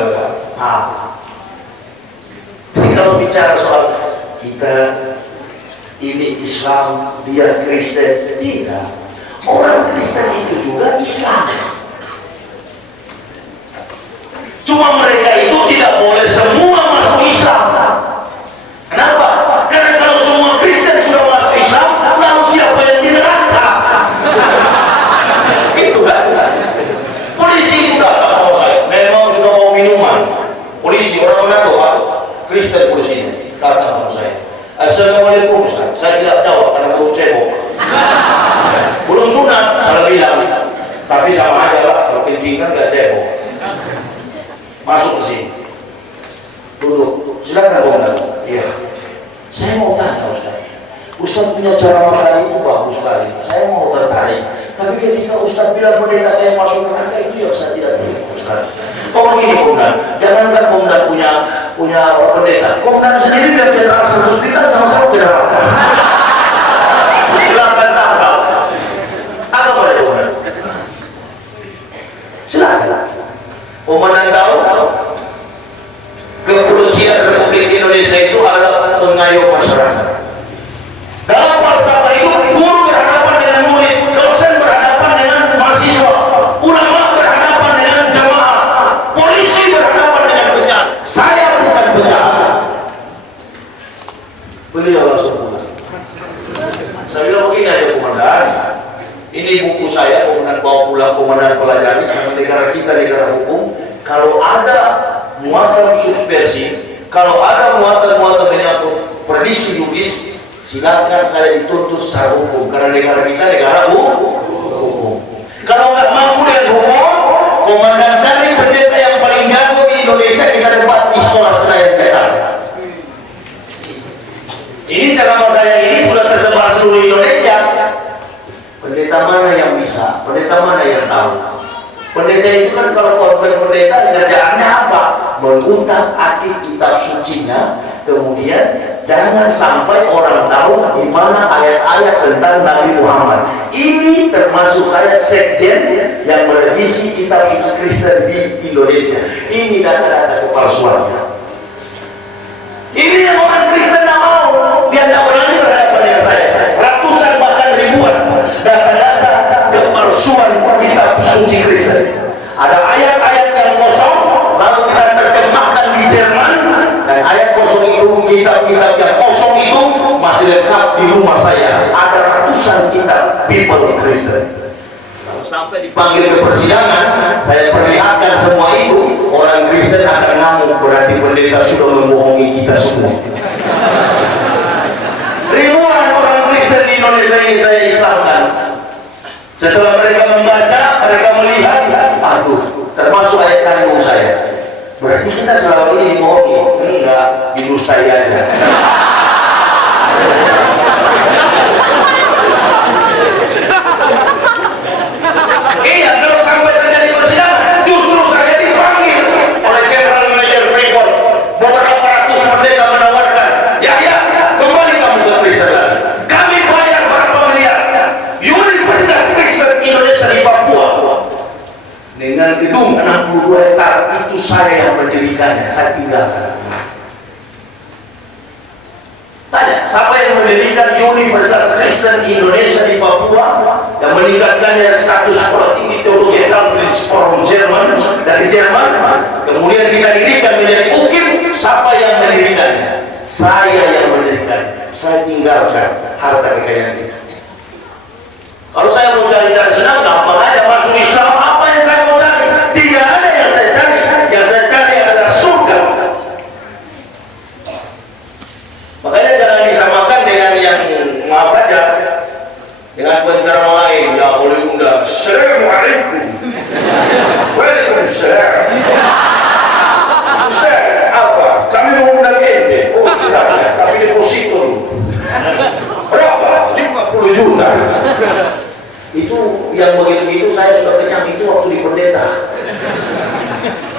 Bapak. Jadi kalau bicara soal kita ini Islam, dia Kristen, tidak. Orang Kristen itu juga Islam. Cuma mereka itu tidak boleh semua masuk Islam. Kenapa? Karena kalau semua Kristen sudah masuk Islam, lalu siapa yang di neraka? Itu kan? Polisi itu datang sama saya. Memang sudah mau minuman. Polisi orang Manado, Pak. Kristen polisinya datang sama saya. Assalamualaikum Ustaz. Saya tidak jawab karena belum cebok. Belum sunat, kalau bilang. Tapi sama aja lah, kalau kencing kan gak cebok. Masuk ke sini. Duduk. Silakan Bang. Iya. Saya mau tanya Ustaz. Ustaz punya cara makan itu bagus sekali. Saya mau tertarik. Tapi ketika Ustaz bilang pendeta saya masuk neraka, itu yang saya tidak terima Ustaz. Oh begini Komdan, jangankan Komdan punya pendeta, Komdan sendiri biar jenderal satu hospital sama-sama ke neraka. Silakan tangkap. Tangkap oleh Komdan. Silakan. Komdan tahu kepolisian Republik Indonesia itu adalah pengayuh masyarakat. Dalam falsafah itu, guru berhadapan dengan murid, dosen berhadapan dengan mahasiswa, ulama berhadapan dengan jamaah, polisi berhadapan dengan penjahat. Saya bukan penjahat. Beliau langsung pulang. Saya bilang begini aja Komandan, ini buku saya, Komandan bawa pulang, Komandan pelajari. Karena negara kita negara hukum. Kalau ada muatan subversi, kalau ada muatan-muatan menyangkut prediksi logis, silakan saya dituntut secara hukum. Karena negara kita negara hukum. Kalau nggak mampu dengan hukum, Komandan cari pendeta yang paling jago di Indonesia di tempat di sekolah Senayan Petak. Ini cara saya ini sudah tersebar seluruh Indonesia. Pendeta mana yang bisa? Pendeta mana yang tahu? Pendeta itu kan kalau konflik pendeta kerjaannya apa? Mengutak arti kitab sucinya, kemudian jangan sampai orang tahu di mana ayat-ayat tentang Nabi Muhammad. Ini termasuk saya sekjen yang merevisi kitab suci Kristen di Indonesia. Ini data-data kepalsuannya. Ini yang orang Kristen tidak mau. Dia tidak berani berhadapan dengan saya. Ratusan bahkan ribuan data-data kepalsuan kitab suci Kristen. Ada ayat-ayat yang kosong, lalu kita terjemahkan di Jerman, dan ayat kosong itu, kitab-kitab yang kosong itu masih lengkap di rumah saya. Ada ratusan kitab Bible Kristen. Kalau sampai dipanggil ke persidangan, saya perlihatkan semua itu, orang Kristen akan ngamuk, berarti pendeta sudah membohongi kita semua. Ribuan orang Kristen di Indonesia ini saya Islamkan. Setelah mereka membaca, mereka melihat, aduh, termasuk ayat kandung saya. Berarti kita selama ini dibohongi. Enggak, dinustai aja. Iya, kalau sampai terjadi persidangan, justru saya dipanggil oleh General Manager Freeport. Beberapa ratus pendeta menawarkan, ya, kembali kamu ke Kristen lagi. Kami bayar berapa miliar? Universitas Kristen Indonesia di Papua dengan gedung 62 hektar itu saya yang mendirikannya, saya tinggalkan. Tanya, siapa yang mendirikan Universitas Kristen Indonesia di Papua yang meningkatkannya status sekolah tinggi teologi Calvinist from Jerman, dari Jerman, kemudian kita dirikan menjadi UKIM? Siapa yang mendirikannya? Saya yang mendirikannya. Saya tinggalkan harta kekayaan itu. Kalau saya mau cari-cari senang, gampang aja masuk Islam. Apa yang saya mau cari? Tidak ada yang saya cari. Yang saya cari adalah surga. Makanya jangan disamakan dengan yang maaf aja, dengan penceramah lain. Nggak boleh undang. Assalamualaikum. Waalaikumsalam. Ustaz, apa? Kami mau undang ente. Oh silakan. Tapi deposito dulu. Berapa? 50 juta. Itu yang begitu-begitu saya sudah kenyang itu waktu di pendeta.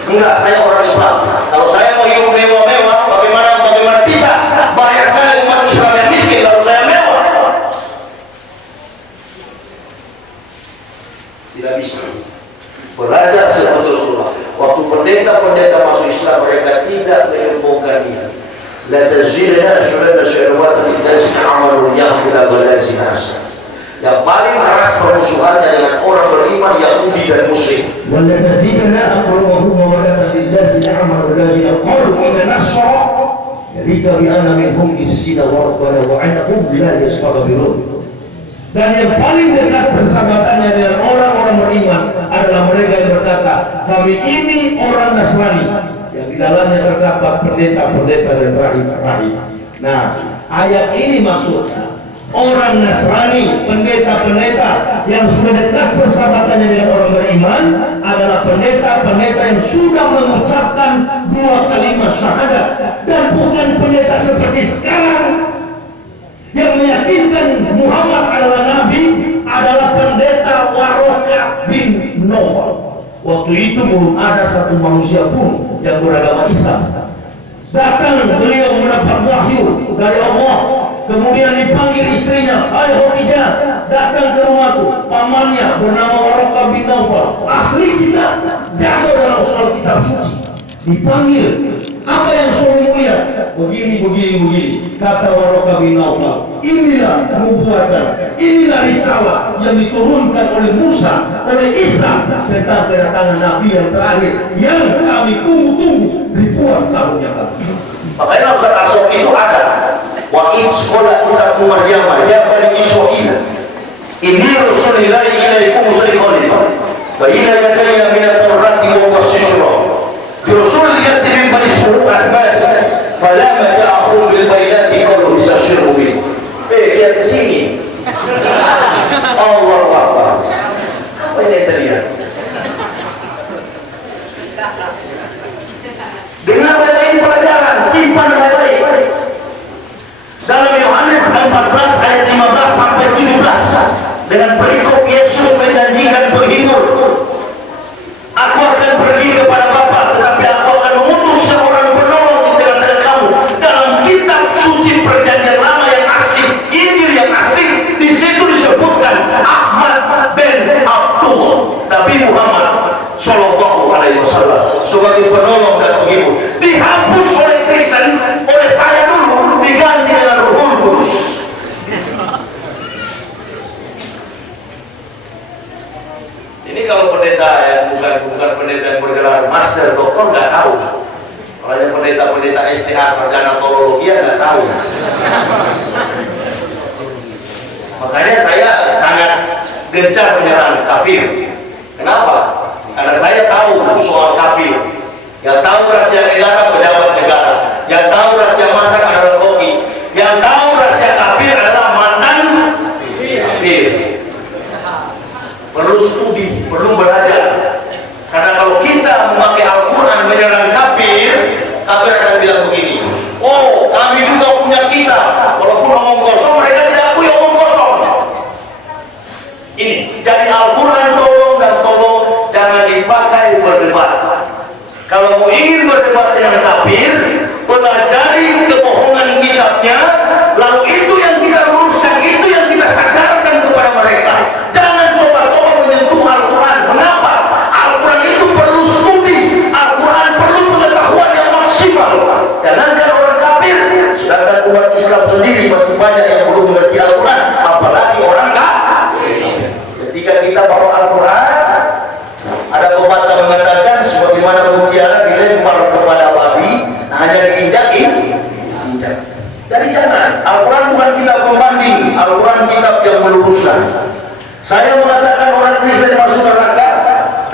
Enggak, saya orang Islam. Kalau saya mau hidup mewah-mewah, bagaimana bisa? Banyak sekali umat Islam yang miskin kalau saya mewah. Tidak bisa. Belajar sahabat Rasulullah. Waktu pendeta masuk Islam, mereka tidak mengilmukan ini. La tazilna syurana syarwat lillazi amalu yahula walazi nasa. Yang paling keras permusuhannya dengan orang beriman Yahudi dan Muslim. Wala tazilna aqrabahum mawaddatan lillazi amalu walazi qalu inna nasra yadika bi anna minhum isisina wa anahum la yastaghfirun. Dan yang paling dekat persahabatannya dengan orang-orang beriman adalah mereka yang berkata, kami ini orang Nasrani, yang di dalamnya terdapat pendeta-pendeta dan rahib-rahib. Nah, ayat ini maksudnya orang Nasrani, pendeta-pendeta yang sudah dekat persahabatannya dengan orang beriman adalah pendeta-pendeta yang sudah mengucapkan 2 kalimat syahadat, dan bukan pendeta seperti sekarang yang meyakinkan Muhammad adalah Nabi, adalah pendeta Waraqah bin Nawfal. Waktu itu belum ada satu manusia pun yang beragama Islam. Datang beliau mendapat wahyu dari Allah, kemudian dipanggil istrinya, hai Khadijah, datang ke rumahku. Pamannya bernama Waraqah bin Nawfal, ahli kita, jago dalam soal kitab suci. Dipanggil, apa yang suami mulia? Begini. Kata Waraqah bin Nawfal, inilah nubuatan, inilah risalah yang diturunkan oleh Musa, oleh Isa tentang kedatangan Nabi yang terakhir yang kami tunggu-tunggu ribuan tahun yang lalu. Makanya Ustaz Asok itu ada wa'id sekolah Isa Maryam ya Bani Israil, ini Rasulullah ilaikum musalliqan wa ila yadayya min at-taurati wa was-sisra Rasul yati min Bani Israil ahmad falama ja'ahum bil bayinati qalu istashiru bi. Lihat ke sini. Allahu Akbar. Apa ini terlihat? Dengar baik-baik pelajaran, simpan baik-baik. Dalam Yohanes 14 ayat 15 sampai 17 dengan perikop Yesus menjanjikan penghibur. Aku akan pergi kepada Bapa, tetapi aku akan mengutus seorang penolong di tengah-tengah kamu. Dalam kitab suci perjanjian lama yang asli, Injil yang asli, di situ disebutkan Ahmad bin Abdullah, Nabi Muhammad Shallallahu Alaihi Wasallam sebagai penolong dan penghibur. Dihapus oleh Kristen, oleh saya dulu, diganti dengan Ruhul Kudus. Ini kalau pendeta yang bukan pendeta yang bergelar master doktor nggak tahu. Kalau yang pendeta STA sarjana teologi nggak tahu. Makanya saya sangat gencar menyerang kafir. Kenapa? Karena saya tahu soal kafir. Yang tahu rahasia negara pejabat negara. Yang tahu rahasia masak adalah koki. Yang tahu rahasia kafir adalah mantan kafir. Perlu studi, perlu belajar. Karena kalau kita memakai Al-Quran menyerang kafir, kafir akan bilang begini, oh kami juga punya kitab, walaupun omong kosong mereka tidak akui omong kosong. Ini, jadi Al-Quran tolong jangan dipakai berdebat. Kalau mau ingin berdebat dengan kafir, pelajari kebohongan kitabnya, lalu itu yang kita luruskan, itu yang kita sadarkan kepada mereka. Jangan coba-coba menyentuh Al-Quran. Mengapa? Al-Quran itu perlu studi, Al-Quran perlu pengetahuan yang maksimal. Jangankan orang kafir, sedangkan umat Islam sendiri masih banyak yang belum mengerti Al-Quran, apalagi orang kafir. Ketika kita bawa Al-Quran, ada pepatah mengatakan sebagaimana mutiara dilempar kepada babi, hanya diinjakin. Jadi jangan, Al-Quran bukan kitab pembanding, Al-Quran kitab yang meluruskan. Saya mengatakan orang Kristen masuk neraka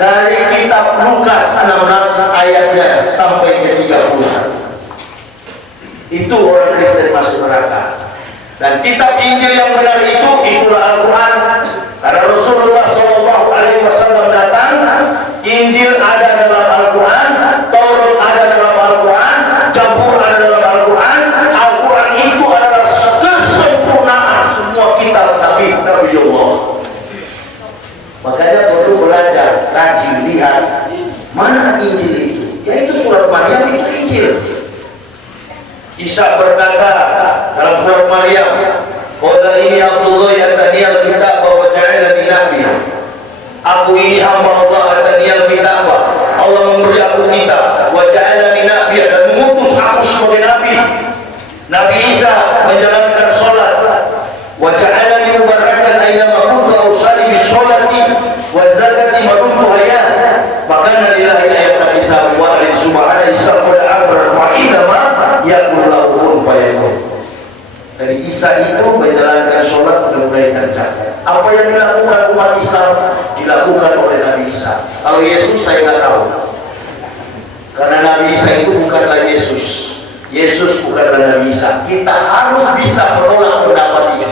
dari kitab Lukas 16 ayatnya sampai ke 31. Itu orang Kristen masuk neraka. Dan kitab Injil yang benar itu, itulah Al-Quran. Karena Rasulullah SAW datang, Injil ada dalam Al-Quran, Taurat ada dalam Al-Quran, Zabur ada dalam Al-Quran. Al-Quran itu adalah kesempurnaan semua kitab Nabi Allah. Makanya perlu belajar, rajin lihat mana Injil itu. Maryam itu Injil. Isa berkata dalam surat Maryam, "Qala ini Abdullah atani al-kitab wa ja'alani nabiyya." Aku ini hamba Allah atani al-kitab. Allah memberi aku kitab, wa ja'alani nabiyya, dan mengutus aku sebagai nabi. Nabi Isa menjalankan salat, wa ja'alani mubarakan aina ma kuntu awsali bis salati wa zakati ma dumtu hayya. Maka lillahi ayatan Isa wa alaihi subhanahu Isa qad abra fa ilma yaqul lahu fayakun. Dari Isa itu menjalankan sholat sudah mulai kerja. Apa yang dilakukan umat Islam dilakukan oleh Nabi Isa. Kalau Yesus saya nggak tahu, karena Nabi Isa itu bukanlah Yesus. Yesus bukanlah Nabi Isa. Kita harus bisa menolak pendapat itu.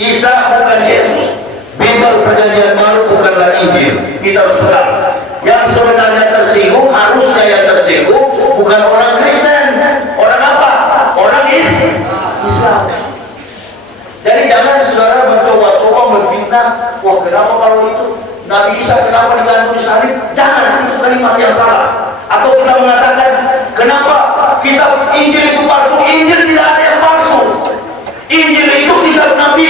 Isa bukan Yesus. Bimbel perjanjian baru bukanlah Injil. Kita harus pegang. Yang sebenarnya tersinggung, harusnya yang tersinggung bukan orang Kristen. Orang apa? Orang Islam. Jadi jangan saudara mencoba-coba memfitnah, wah kenapa kalau itu Nabi Isa kenapa digantung di salib? Jangan, itu kalimat yang salah. Atau kita mengatakan kenapa kitab Injil itu palsu? Injil tidak ada yang palsu. Injil itu kitab Nabi.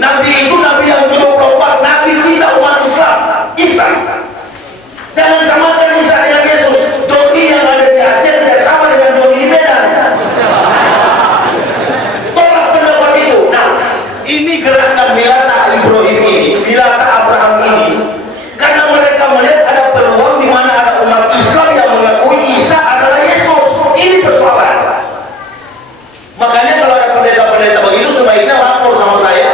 Nabi itu Nabi yang ke-24. Nabi kita umat Islam, Isa. Jangan samakan Isa dengan Yesus. Joni yang ada di Aceh tidak sama dengan Joni di Medan. Ini gerakan Milata Ibrahim ini, Milata Abraham ini, karena mereka melihat ada peluang di mana ada umat Islam yang mengakui Isa adalah Yesus. Ini persoalan. Makanya kalau ada pendeta-pendeta begitu sebaiknya lapor sama saya,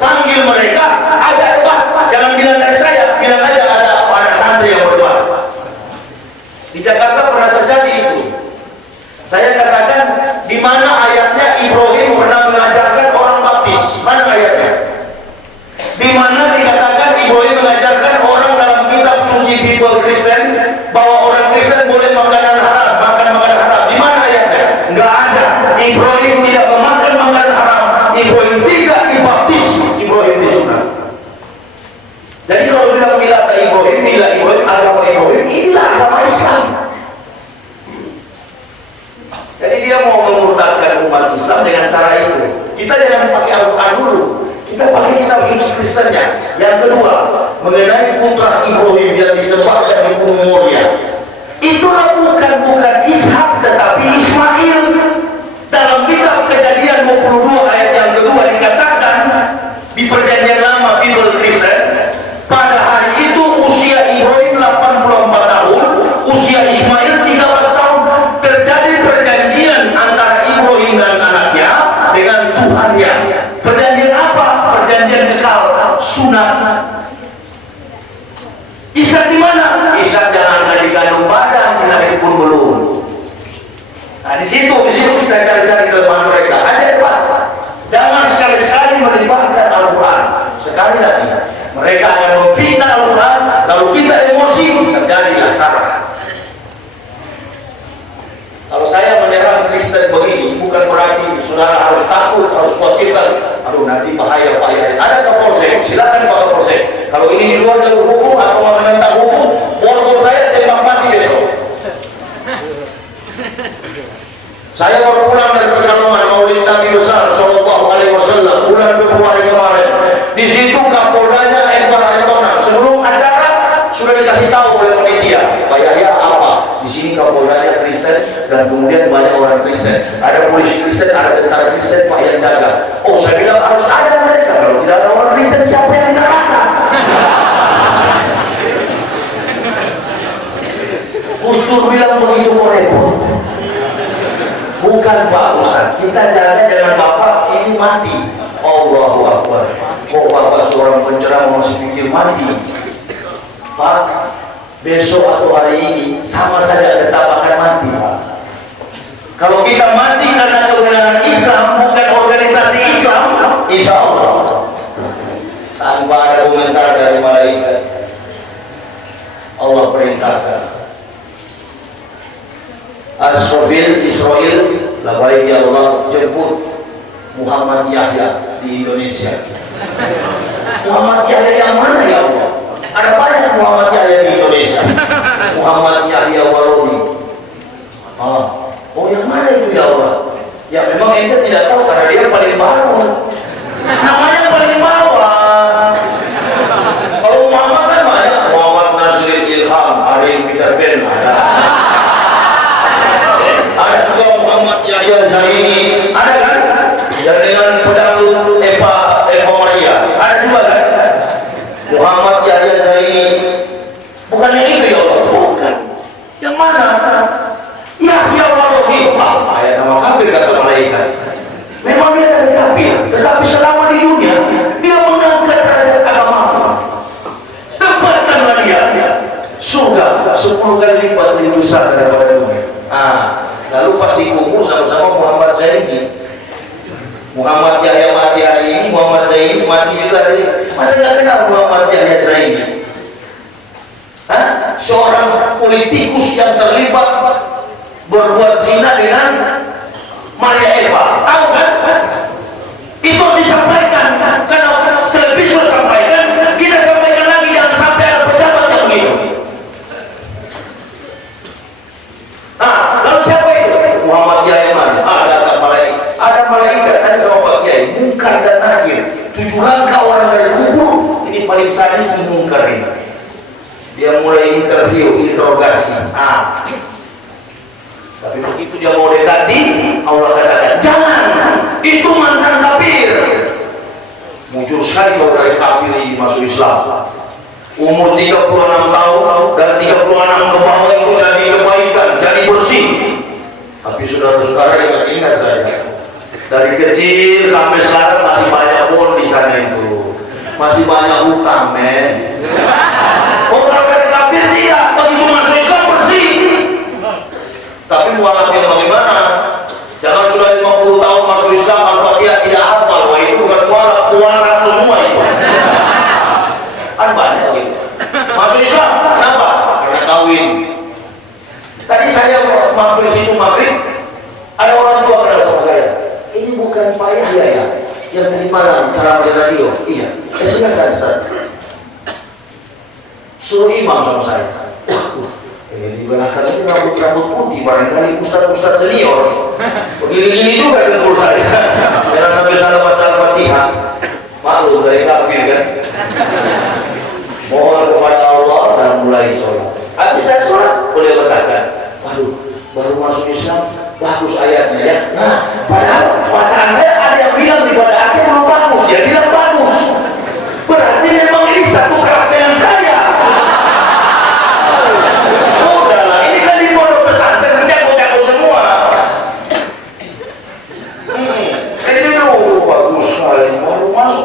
panggil mereka, ajak debat. Jangan bilang dari saya, bilang aja ada santri yang berdebat. Di Jakarta pernah terjadi itu. Saya katakan di mana ayatnya Ibrahim pernah mengajarkan orang baptis? Mana ayatnya? Di mana dikatakan Ibrahim mengajarkan orang dalam kitab suci Bible Kristen bahwa orang Kristen boleh makanan haram, makan makanan haram? Di mana ayatnya? Enggak ada. Ibrahim tidak memakan makanan haram. Ibrahim tidak dibaptis. Ibrahim disunat. Jadi kalau bilang Milata Ibrahim, bila Ibrahim agama Ibrahim, inilah agama Islam. Jadi dia mau memurtadkan umat Islam dengan cara itu. Kita jangan pakai Al-Quran dulu, kita pakai kitab suci Kristennya. Yang kedua, mengenai putra Ibrahim yang disebutkan di Gunung Moria, itulah bukan Ishak tetapi Ismail. Dalam kitab Kejadian 22 ayat yang kedua dikatakan di perjanjian lama Bible Kristen, pada hari itu usia Ibrahim 84 tahun, usia Ismail 13 tahun. Terjadi perjanjian antara Ibrahim dan anaknya dengan Tuhannya. Perjanjian apa? Perjanjian kekal, sunat. Isa di mana? Isa jangan dikandung badan, dilahir pun belum. Nah di situ kita cari-cari kelemahan mereka. Ada apa? Jangan sekali-sekali melibatkan Al-Quran. Sekali lagi, mereka akan memfitnah Al-Quran. Lalu kita emosi, terjadilah salah. Kalau saya menyerang Kristen begini, bukan berarti saudara harus takut, harus khawatirkan. Aduh nanti bahaya. Ada Kapolsek, silakan Pak Kapolsek. Kalau ini di luar jalur hukum atau menentang hukum, borgol saya tembak mati besok. Saya baru pulang dari perjalanan Maulid Nabi besar Sallallahu Alaihi Wasallam bulan Februari kemarin. Di situ Kapoldanya Ekbar Ayatona. Sebelum acara sudah dikasih tahu oleh panitia. Pak Yahya apa? Di sini Kapoldanya Kristen dan kemudian banyak orang Kristen. Ada polisi Kristen, ada tentara Kristen, Pak yang jaga. Oh saya bilang harus ada mereka. Kalau tidak ada orang Kristen siapa yang neraka? Ustur bilang begitu kok repot. Bukan Pak Ustaz, kita jaga jangan Bapak ini mati. Allahu Akbar. Kok Bapak seorang penceramah masih pikir mati? Pak, besok atau hari ini sama saja tetap akan mati Pak. Kalau kita mati karena kebenaran Islam, bukan organisasi Islam, insya Allah tanpa ada komentar dari malaikat Allah perintahkan Asrobil Israel labaik ya Allah jemput Muhammad Yahya di Indonesia. Muhammad Yahya yang mana ya Allah? Ada banyak Muhammad Yahya di Indonesia. Muhammad Yahya Walomi, ya Allah. Ya memang ente tidak tahu karena dia paling baru. Namanya paling bawah. Kalau Muhammad kan banyak, Muhammad Nasrul Ilham, ada yang Peter Pan, ada juga Muhammad Yahya Zaini, ada kan? Yang dengan pedangdut Eva Maria, ada juga kan? Muhammad Yahya Zaini, bukan yang itu ya Allah, bukan. Yang mana? Yahya Warohi, ayat nama kafir kata malaikat. Memang dia dari kafir, tetapi selama di dunia dia mengangkat derajat agama. Tempatkanlah dia surga 10 kali lipat lebih besar daripada dunia. Lalu pas dikubur sama-sama Muhammad Zaini, Muhammad Yahya mati hari ini, Muhammad Zaini mati juga hari ini. Masa nggak kenal Muhammad Yahya Zaini? Seorang politikus yang terlibat berbuat zina dengan Maria Eva, tahu kan? Itu disampaikan karena televisi sampaikan, kita sampaikan lagi yang sampai ada pejabat yang begitu. Lalu siapa itu? Muhammad Yahya ada malaikat, ada sama Pak Kiai, mungkar dan nakir. 7 langkah orang dari kubur, ini paling sadis mungkar ini. Dia mulai interogasi. Tapi begitu dia mau dekati, Allah katakan, jangan, itu mantan kafir. Mujur sekali kalau dari kafir masuk Islam. Umur 36 tahun dan 36 ke bawah itu jadi kebaikan, jadi bersih. Tapi saudara-saudara ingat saya, dari kecil sampai sekarang masih banyak pun di sana itu, masih banyak hutang, men. Kalau dari kafir tidak, begitu masuk Islam bersih. Tapi mualaf yang bagaimana? Jangan sudah 50 tahun masuk Islam, Al-Fatihah tidak hafal. Wah, itu bukan mualaf semua itu. Kan banyak gitu. Masuk Islam, kenapa? Karena kawin. Tadi saya mampir situ maghrib, ada orang tua kenal sama saya. Ini bukan Pak Yahya ya, yang tadi malam cara radio. Iya, silakan Ustaz. Suruh imam sama saya. Di belakang itu rambut-rambut putih, barangkali ustaz-ustaz senior. Begini-gini juga dengkul saya. Jangan sampai salah baca Al-Fatihah. Maklum dari kafir kan. Mohon kepada Allah dan mulai sholat. Habis saya sholat, boleh katakan, waduh, baru masuk Islam, bagus ayatnya ya. Nah, padahal bacaan saya ada yang bilang di pada Aceh belum bagus, dia bilang bagus. Berarti memang ini satu kelas dengan saya.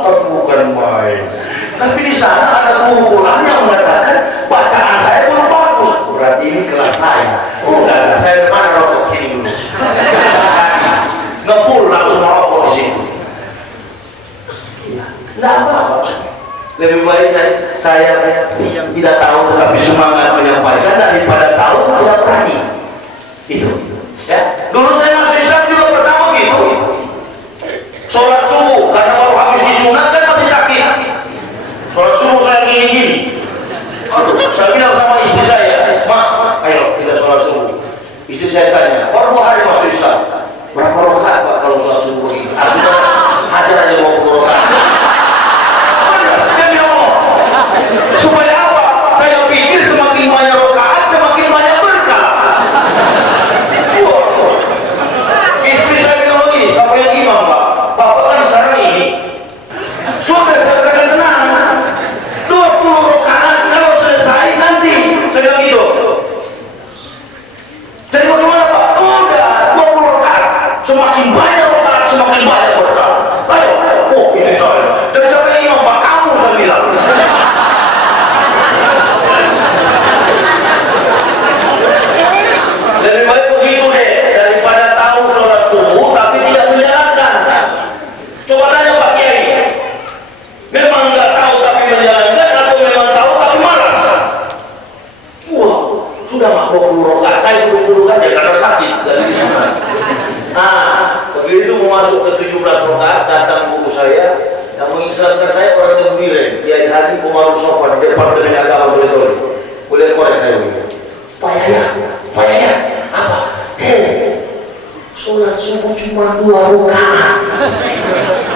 Bukan main. Tapi di sana ada kumpulan yang mengatakan bacaan saya belum bagus. Berarti ini kelas saya. Udah, saya mana rokok ini dulu. Ngepul langsung merokok di sini. Tidak apa-apa. Lebih baik saya yang tidak tahu tetapi semangat menyampaikan daripada tahu tidak berani. Itu. Ya. Dulu saya masuk Islam juga pertama gitu. Sholat subuh karena baru habis disunatkan masih sakit. Sholat subuh saya gini-gini. Saya bilang sama istri saya, "Mak, ayo kita sholat subuh." Istri saya tanya, "Baru 2 hari masuk Islam, berapa rakaat Pak kalau sholat subuh begini?" Sudah hajar aja mau rakaat. Demi Allah, supaya apa? Saya pikir semakin banyak rakaat semakin banyak berkah. Istri saya bilang begini, siapa yang imam Pak? Bapak kan sekarang ini sudah saya katakan tenang, 20 rakaat kalau selesai nanti saya bilang gitu. Jadi bagaimana Pak? Udah 20 rakaat semakin cuma 2 rakaat,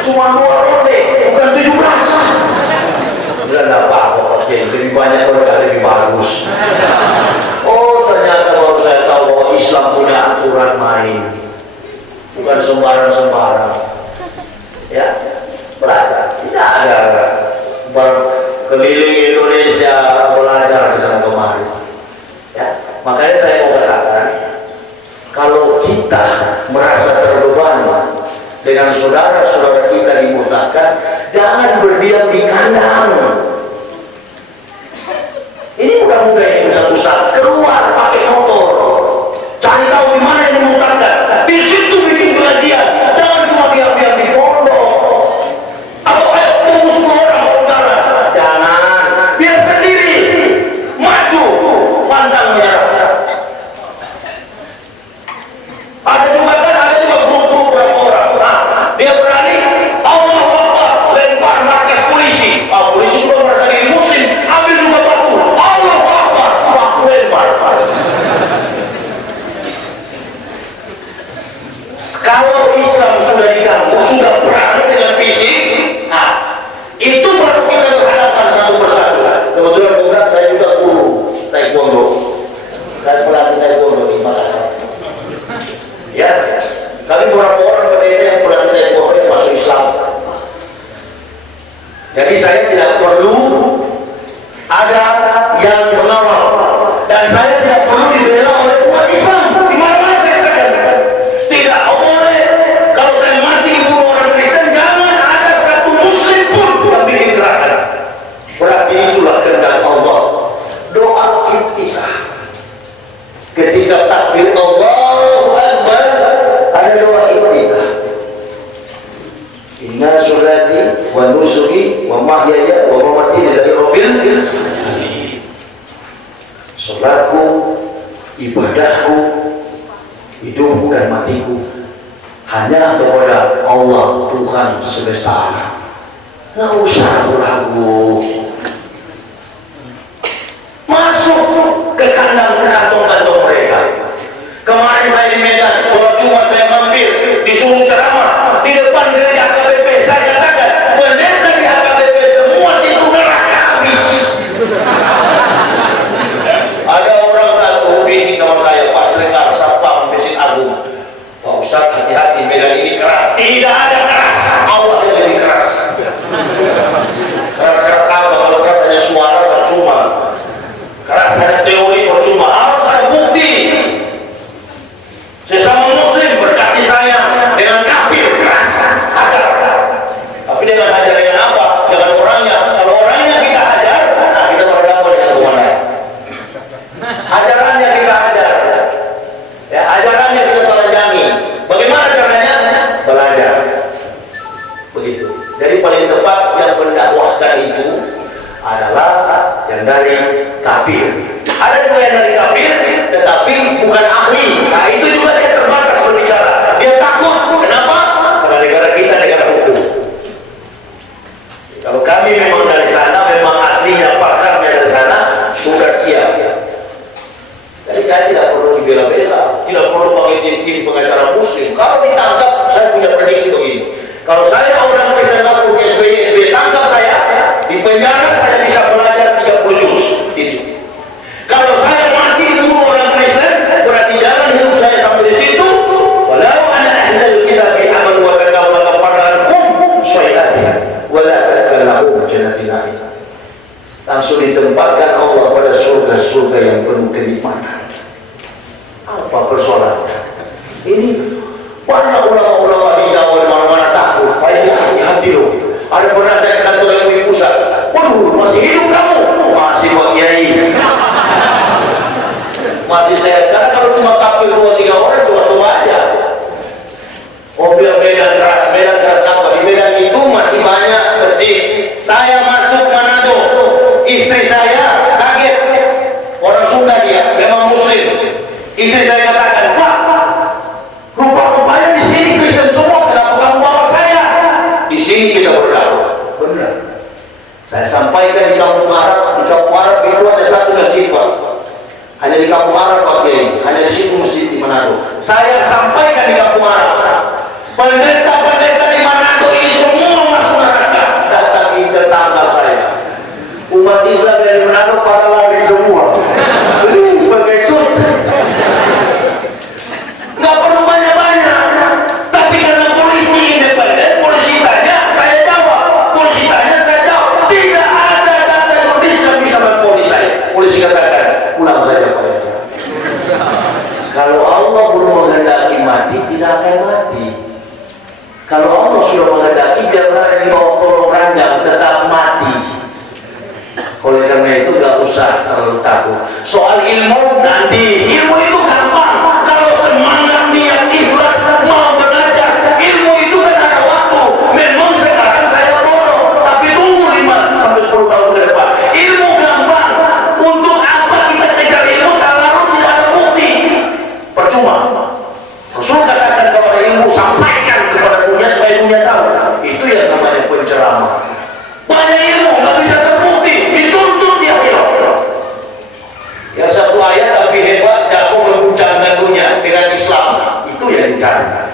cuma 2 ronde, bukan 17. Enggak apa-apa Pak Kiai, lebih banyak berkah, lebih bagus. Oh ternyata baru saya tahu bahwa Islam punya aturan main, bukan sembarang-sembarang. Ya, belajar, tidak ada keliling Indonesia belajar ke sana kemari. Ya, makanya saya mau katakan, kalau kita merasa terbebani dengan saudara-saudara kita dimurtadkan, jangan berdiam di kandang. Ini mudah-mudah yang Ustaz keluar pakai motor, cari tahu di mana yang dimurtadkan, di situ bikin pengajian. Jangan cuma diam-diam di pondok atau tunggu semua orang saudara. Jangan, biar sendiri maju pantang menyerah. Ada juga grup-grup berapa orang, dia berani Allah Akbar, lempar markas polisi. Polisi juga merasa diri muslim, ambil juga batu, Allah Akbar, batu lempar. Kalau Islam sudah diganggu, sudah perang dengan fisik, itu baru kita berhadapan satu persatu. Kebetulan bukan saya juga guru taekwondo, saya pelatih taekwondo di Makassar. Ya, kami beberapa orang berbeda yang pelatih taekwondo yang masuk Islam. Jadi saya tidak perlu ada yang mengawal, dan saya tidak perlu dibela oleh umat Islam. Di mana-mana saya katakan, tidak boleh kalau saya mati dibunuh orang Kristen, jangan ada satu Muslim pun yang bikin gerakan. Berarti itulah kehendak Allah. Doa kita ketika takbir Allahu Akbar, ada doa kita. Inna sholati wa nusuki wa mahyaya wa mamati lillahi rabbil alamin. Salatku, ibadahku, hidupku dan matiku hanya kepada Allah Tuhan semesta alam. Nggak usah ragu. Masuk ke kantong-kantong mereka. Kemarin saya di Medan, sholat Jumat saya mampir, disuruh ceramah di depan gereja HKBP. Saya katakan, pendeta di HKBP semua situ neraka habis. Ada orang satu bisnis sama saya, Pak Selekar, Satpam Masjid Agung. Pak Ustaz, hati-hati, Medan ini keras. Tidak ada keras, Allah yang lebih keras. Keras-keras apa? Kalau keras hanya suara percuma, keras hanya teori percuma, harus ada bukti. Sesama Muslim berkasih sayang, dengan kafir keras hajar. Tapi dengan hajar dengan apa? Dengan orangnya. Kalau orangnya kita hajar, kita berhadapan dengan Tuhan. Hajarannya kita hajar, ya, hajarannya kita telanjangi. Bagaimana caranya? Belajar. Begitu. Jadi paling tepat yang mendakwahkan itu adalah yang dari kafir. Ada juga yang dari kafir, tetapi bukan ahli. Nah itu juga dia terbatas berbicara. Dia takut. Kenapa? Karena negara kita negara hukum. Kalau kami memang dari sana, memang aslinya pakarnya dari sana, sudah siap. Jadi saya tidak perlu dibela-bela, tidak perlu pakai tim pengacara Muslim. Kalau ditangkap, saya punya prediksi begini. Kalau saya orang Kristen lapor ke SBY tangkap saya, di penjara saya bisa belajar 30 juz. Kalau saya mati dibunuh orang Kristen, berarti jalan hidup saya sampai di situ. Walau ana ahlal kitab aman wa taqaw wa tafarraqum syai'ati wa la taqallahu jannatin. Langsung ditempatkan Allah pada surga-surga yang penuh kenikmatan. Apa persoalannya? Ini banyak ulama-ulama di Jawa di mana-mana takut. Hati-hati loh. Ada pernah saya ke kantor MUI pusat. Waduh, masih hidup kamu? Masih Pak Kiai. Masih sehat. Karena kalau cuma kafir 2-3 orang cuma aja. Mobil Medan keras apa? Di Medan itu masih banyak masjid. Saya masuk Manado, istri saya kaget. Orang Sunda dia, memang Muslim. Istri saya katakan, Pak, rupa-rupanya di sini Kristen semua. Kenapa kamu bawa saya? Di sini kita berdakwah. Benar. Saya sampaikan di kampung Arab itu ada satu masjid, Pak. Hanya di kampung Arab, Pak Kiai. Hanya di situ masjid di Manado. Saya sampaikan di kampung Arab. Pendeta-pendeta di Manado ini semua masuk neraka. Datangi tetangga saya. Umat Islam dari Manado pada lari semua. Pengecut. Nggak perlu banyak-banyak. Tapi karena polisi independen, polisi tanya, saya jawab. Polisi tanya, saya jawab. Tidak ada data yuridis yang bisa memponis saya. Polisi katakan, pulang saja Pak. Kalau Allah belum menghendaki mati, tidak akan mati. Kalau Allah sudah menghendaki, dia berada di bawah kolong ranjang, tetap mati. Oleh karena itu gak usah terlalu takut. Soal ilmu nanti, ilmu itu gampang. Kalau semangat niat ikhlas mau belajar, ilmu itu kan ada waktu. Memang sekarang saya bodoh, tapi tunggu 5-10 tahun ke depan. Ilmu gampang. Untuk apa kita kejar ilmu kalau tidak ada bukti? Percuma. Rasul katakan kepada ilmu, sampaikan kepada dunia supaya dunia tahu. Itu yang namanya penceramah. Banyak ilmu nggak bisa terbukti, dituntut dia hilang. Yang satu ayat tapi hebat, jago mengguncangkan dunia dengan Islam, itu yang dicari.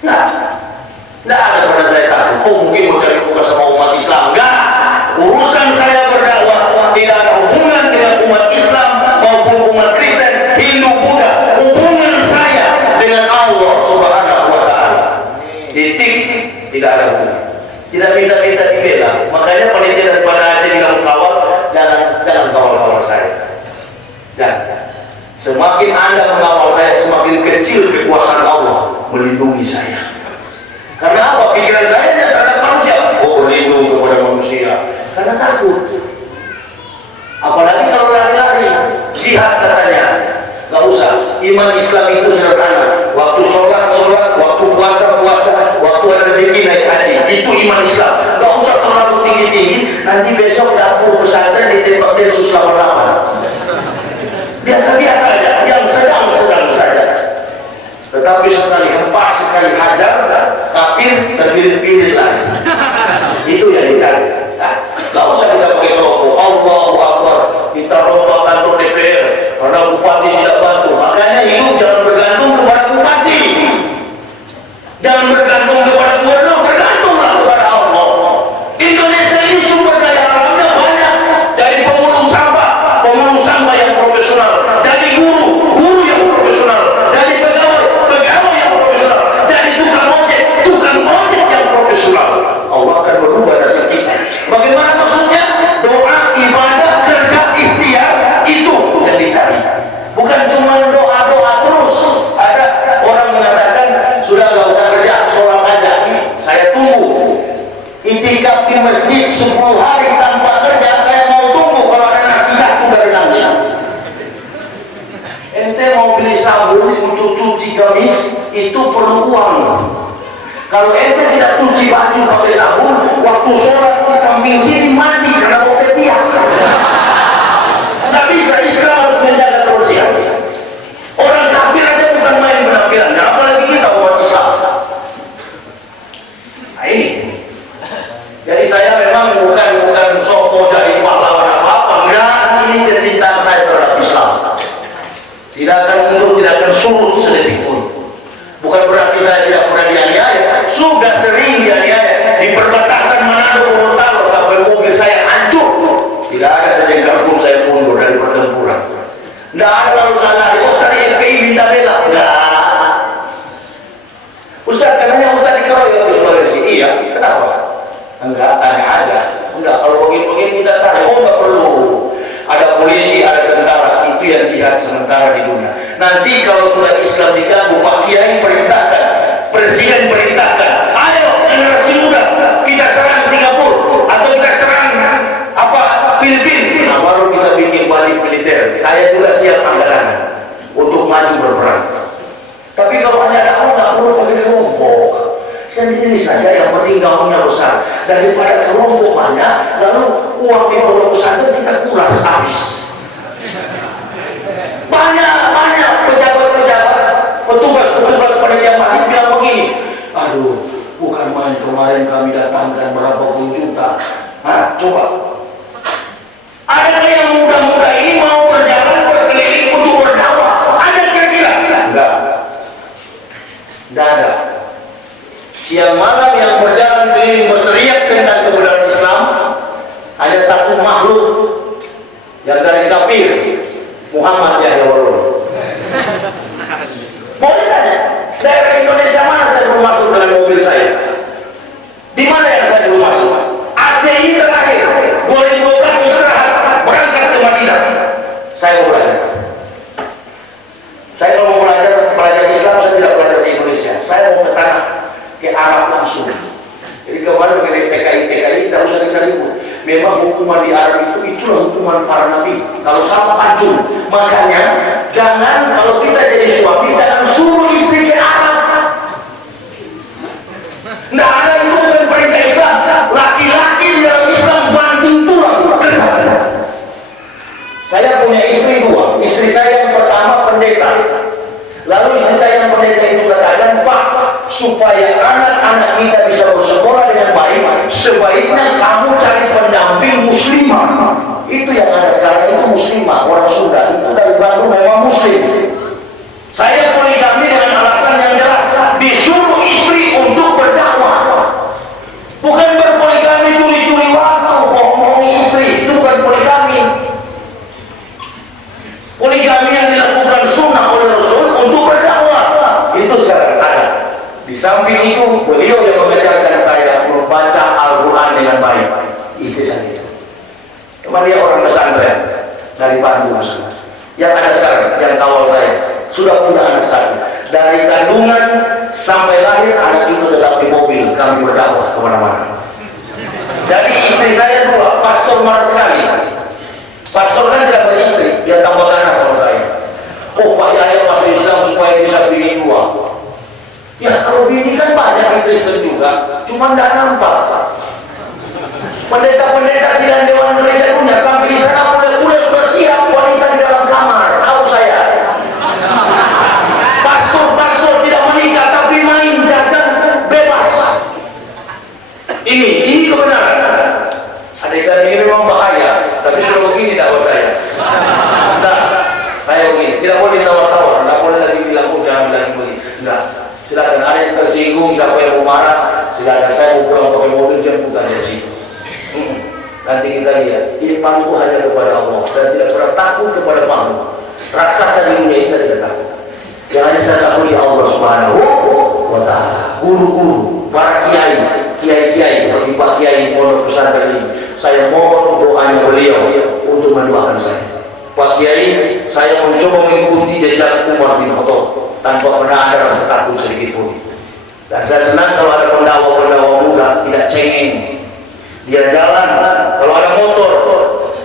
Nah, nggak ada pada saya takut. Oh mungkin mau cari muka sama umat Islam? Nggak. Urusan saya berdakwah tidak ada hubungan dengan umat Islam maupun umat Kristen, Hindu, Buddha. Hubungan saya dengan Allah Subhanahu wa Ta'ala. Titik, tidak ada hubungan. Tidak minta-minta dibela. Makanya panitia daripada Aceh bilang kawal, jangan kawal-kawal saya. Jangan. Semakin Anda mengawal saya, semakin kecil kekuasaan Allah melindungi saya. Karena apa? Pikiran saya hanya terhadap manusia. Oh, lindung kepada manusia. Karena takut. Apalagi kalau lari-lari, jihad katanya. Gak usah. Iman Islam itu sederhana. Waktu sholat, waktu puasa, waktu ada rezeki naik haji. Itu iman Islam. Gak usah terlalu tinggi-tinggi. Nanti besok dapur pesantren ditembak Densus 88. Biasa-biasa aja. Yang sedang-sedang saja. Tetapi sekali hempas, sekali hajar, kafir dan bilir-bilir lagi. Itu yang dicari. Gak usah kita pakai rokok. Allahu Akbar. Kita rombak kantor DPR karena bupati tidak bantu. Makanya hidup jangan bergantung kepada bupati, jangan bergantung kepada gubernur, bergantunglah kepada Allah. Indonesia ini sumber daya alamnya banyak. Dari pemulung sampah yang profesional, dari guru yang profesional, dari pegawai yang profesional, dari tukang ojek yang profesional. Allah akan berubah nasib kita. Bagaimana maksudnya? Doa, ibadah, kerja, ikhtiar, itu yang dicari. Bukan cuma doa-doa terus. Ada orang mengatakan, sudah gak usah kerja, sholat aja. Saya tunggu. Itikaf di masjid 10 hari tanpa kerja, saya mau tunggu kalau ada nasihatku dari Nabi. Ente mau beli sabun untuk cuci gamis, itu perlu uang. Kalau ente tidak cuci baju pakai sabun, waktu sholat di samping sini mati karena mau ketiak. Nggak bisa, Islam harus menjaga kebersihan. Orang kafir aja bukan main penampilannya, apalagi kita umat Islam. Nah ini. Jadi saya memang bukan sopo jadi pahlawan apa-apa. Enggak, ini kecintaan saya terhadap Islam. Tidak akan mundur, tidak akan surut sedetik pun. Bukan berarti saya tidak pernah dianiaya. Sudah sering dianiaya. Di perbatasan Manado, Gorontalo, sampai mobil saya hancur. Tidak ada sejengkal pun saya mundur dari pertempuran. Tidak ada lalu sana. Oh cari FPI minta bela. Enggak. Ustaz, katanya Ustaz dikeroyok di Sulawesi. Iya, kenapa? Enggak, tanya aja. Enggak, kalau begini kita tanya. Oh enggak perlu. Ada polisi, ada tentara. Itu yang jihad sementara di dunia. Nanti kalau sudah Islam diganggu, Pak Kiai perintahkan, Presiden perintahkan, ayo generasi muda, kita serang Singapura atau kita serang Filipina. Nah, baru kita bikin balik militer. Saya juga siap angkatan untuk maju berperang. Tapi kalau hanya dakwah nggak perlu pakai kelompok. Sendiri saja yang penting gaungnya besar. Daripada kelompok banyak, lalu uang di pondok pesantren kita kuras habis. Banyak pejabat-pejabat, petugas panitia masjid bilang begini, aduh, bukan main kemarin kami datangkan berapa puluh juta. Nah, coba. Ada yang muda-muda ini mau berjalan berkeliling untuk berdakwah? Ada kira-kira? Enggak ada. siang malam yang berjalan keliling berteriak tentang kebenaran Islam hanya satu makhluk yang dari kafir, Muhammad Yahya Warul. Boleh tanya, daerah Indonesia mana saya belum masuk dengan mobil saya? Di mana yang saya belum masuk? Aceh ini terakhir 2012 istirahat berangkat ke Madinah. Saya mau belajar. Saya kalau mau belajar Islam, saya tidak belajar di Indonesia. Saya mau ke tanah, ke Arab langsung. Jadi kemarin mengenai PKI tidak usah dikaribu. Memang hukuman di Arab itulah hukuman para nabi. Kalau salah pancung, makanya jangan kalau kita jadi suami jangan suruh istri ke Arab. Nah ada itu bukan perintah Islam. Laki-laki di dalam Islam banting tulang. Saya punya istri dua. Istri saya yang pertama pendeta. Lalu istri saya yang pendeta itu katakan, Pak, supaya anak-anak kita bisa bersekolah dengan baik, sebaiknya kamu cari pendamping muslimah. Itu yang ada sekarang itu muslimah, orang Sunda. Itu dari Bandung memang muslim. Saya poligami dengan alasan yang jelas, disuruh istri untuk berdakwah. Bukan berpoligami curi-curi waktu, bohong-bohongi istri. Itu bukan poligami. Poligami yang dilakukan sunnah oleh Rasul untuk berdakwah. Itu sekarang ada. Di samping itu, beliau yang mengajarkan saya membaca Al-Quran dengan baik. Itu saja. Cuma dia orang pesantren dari Bandung sana. Yang ada sekarang, yang kawal saya, sudah punya anak satu. Dari kandungan sampai lahir, anak itu tetap di mobil, kami berdakwah kemana-mana. Jadi istri saya dua, pastor marah sekali. Pastor kan tidak beristri, dia tambah ganas sama saya. Oh Pak Yahya masuk Islam supaya bisa bini dua. Ya kalau bini kan banyak di Kristen juga, cuma tidak nampak. Pendeta-pendeta sidang dewan gereja punya sampai di sana udah bersiap wanita di dalam kamar. Tahu saya. Pastor tidak menikah tapi main jajan bebas. Ini kebenaran. Adegan ini memang bahaya, tapi sudah begini dakwah saya. Nah, saya begini, tidak boleh tawar-tawar, tidak boleh lagi bilang jangan lagi begini. Nah, silakan ada yang tersinggung, siapa yang mau marah, silakan saya mau pulang pakai mobil jemput dari situ. Nanti kita lihat, imanku hanya kepada Allah. Saya tidak pernah takut kepada makhluk. Raksasa di dunia ini saya tidak takut. Yang hanya saya takut ya Allah Subhanahu wa Ta'ala. Guru-guru, para kiai-kiai seperti Pak Kiai Pondok Pesantren ini, saya mohon doanya beliau untuk mendoakan saya. Pak Kiai, saya mencoba mengikuti jejak Umar bin Khattab tanpa pernah ada rasa takut sedikit pun. Dan saya senang kalau ada pendawa-pendawa muda tidak cengeng. Dia jalan, kalau ada motor,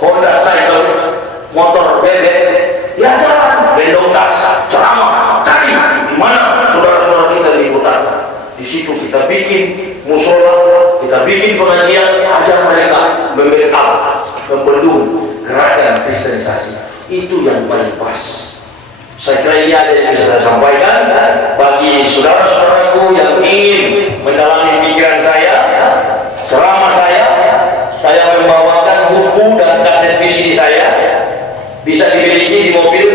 Honda cycle, motor bebek, dia jalan, gendong tas, ceramah, cari di mana saudara-saudara kita di utara. Di situ kita bikin musola, kita bikin pengajian, ajar mereka membackup, membendung gerakan kristenisasi. Itu yang paling pas. Saya kira ini ada yang bisa saya sampaikan bagi saudara-saudaraku yang ingin mendalami pikiran saya, ceramah saya membawakan buku dan kaset VCD saya, bisa dimiliki di mobil.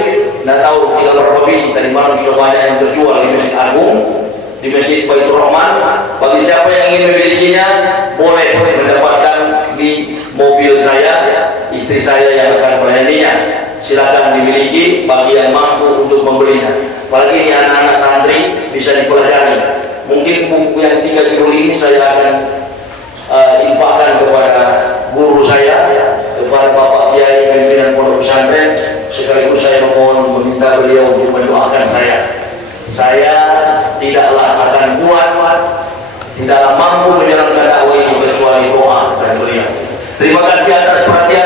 Nggak tahu tidak berapa biji, dari mana sudah banyak yang terjual di Masjid Agung, di Masjid Baitur Rahman. Bagi siapa yang ingin memilikinya, boleh mendapatkan di mobil saya, istri saya yang akan melayaninya. Silakan dimiliki bagi yang mampu untuk membelinya. Apalagi ini anak-anak santri bisa dipelajari. Mungkin buku yang 3 kilo ini saya akan infakkan kepada guru saya, kepada Bapak Kiai pimpinan Pondok Pesantren. Sekaligus saya mohon meminta beliau untuk mendoakan saya. Saya tidaklah akan kuat, tidaklah mampu menjalankan dakwah ini kecuali doa dan beliau. Terima kasih atas perhatian.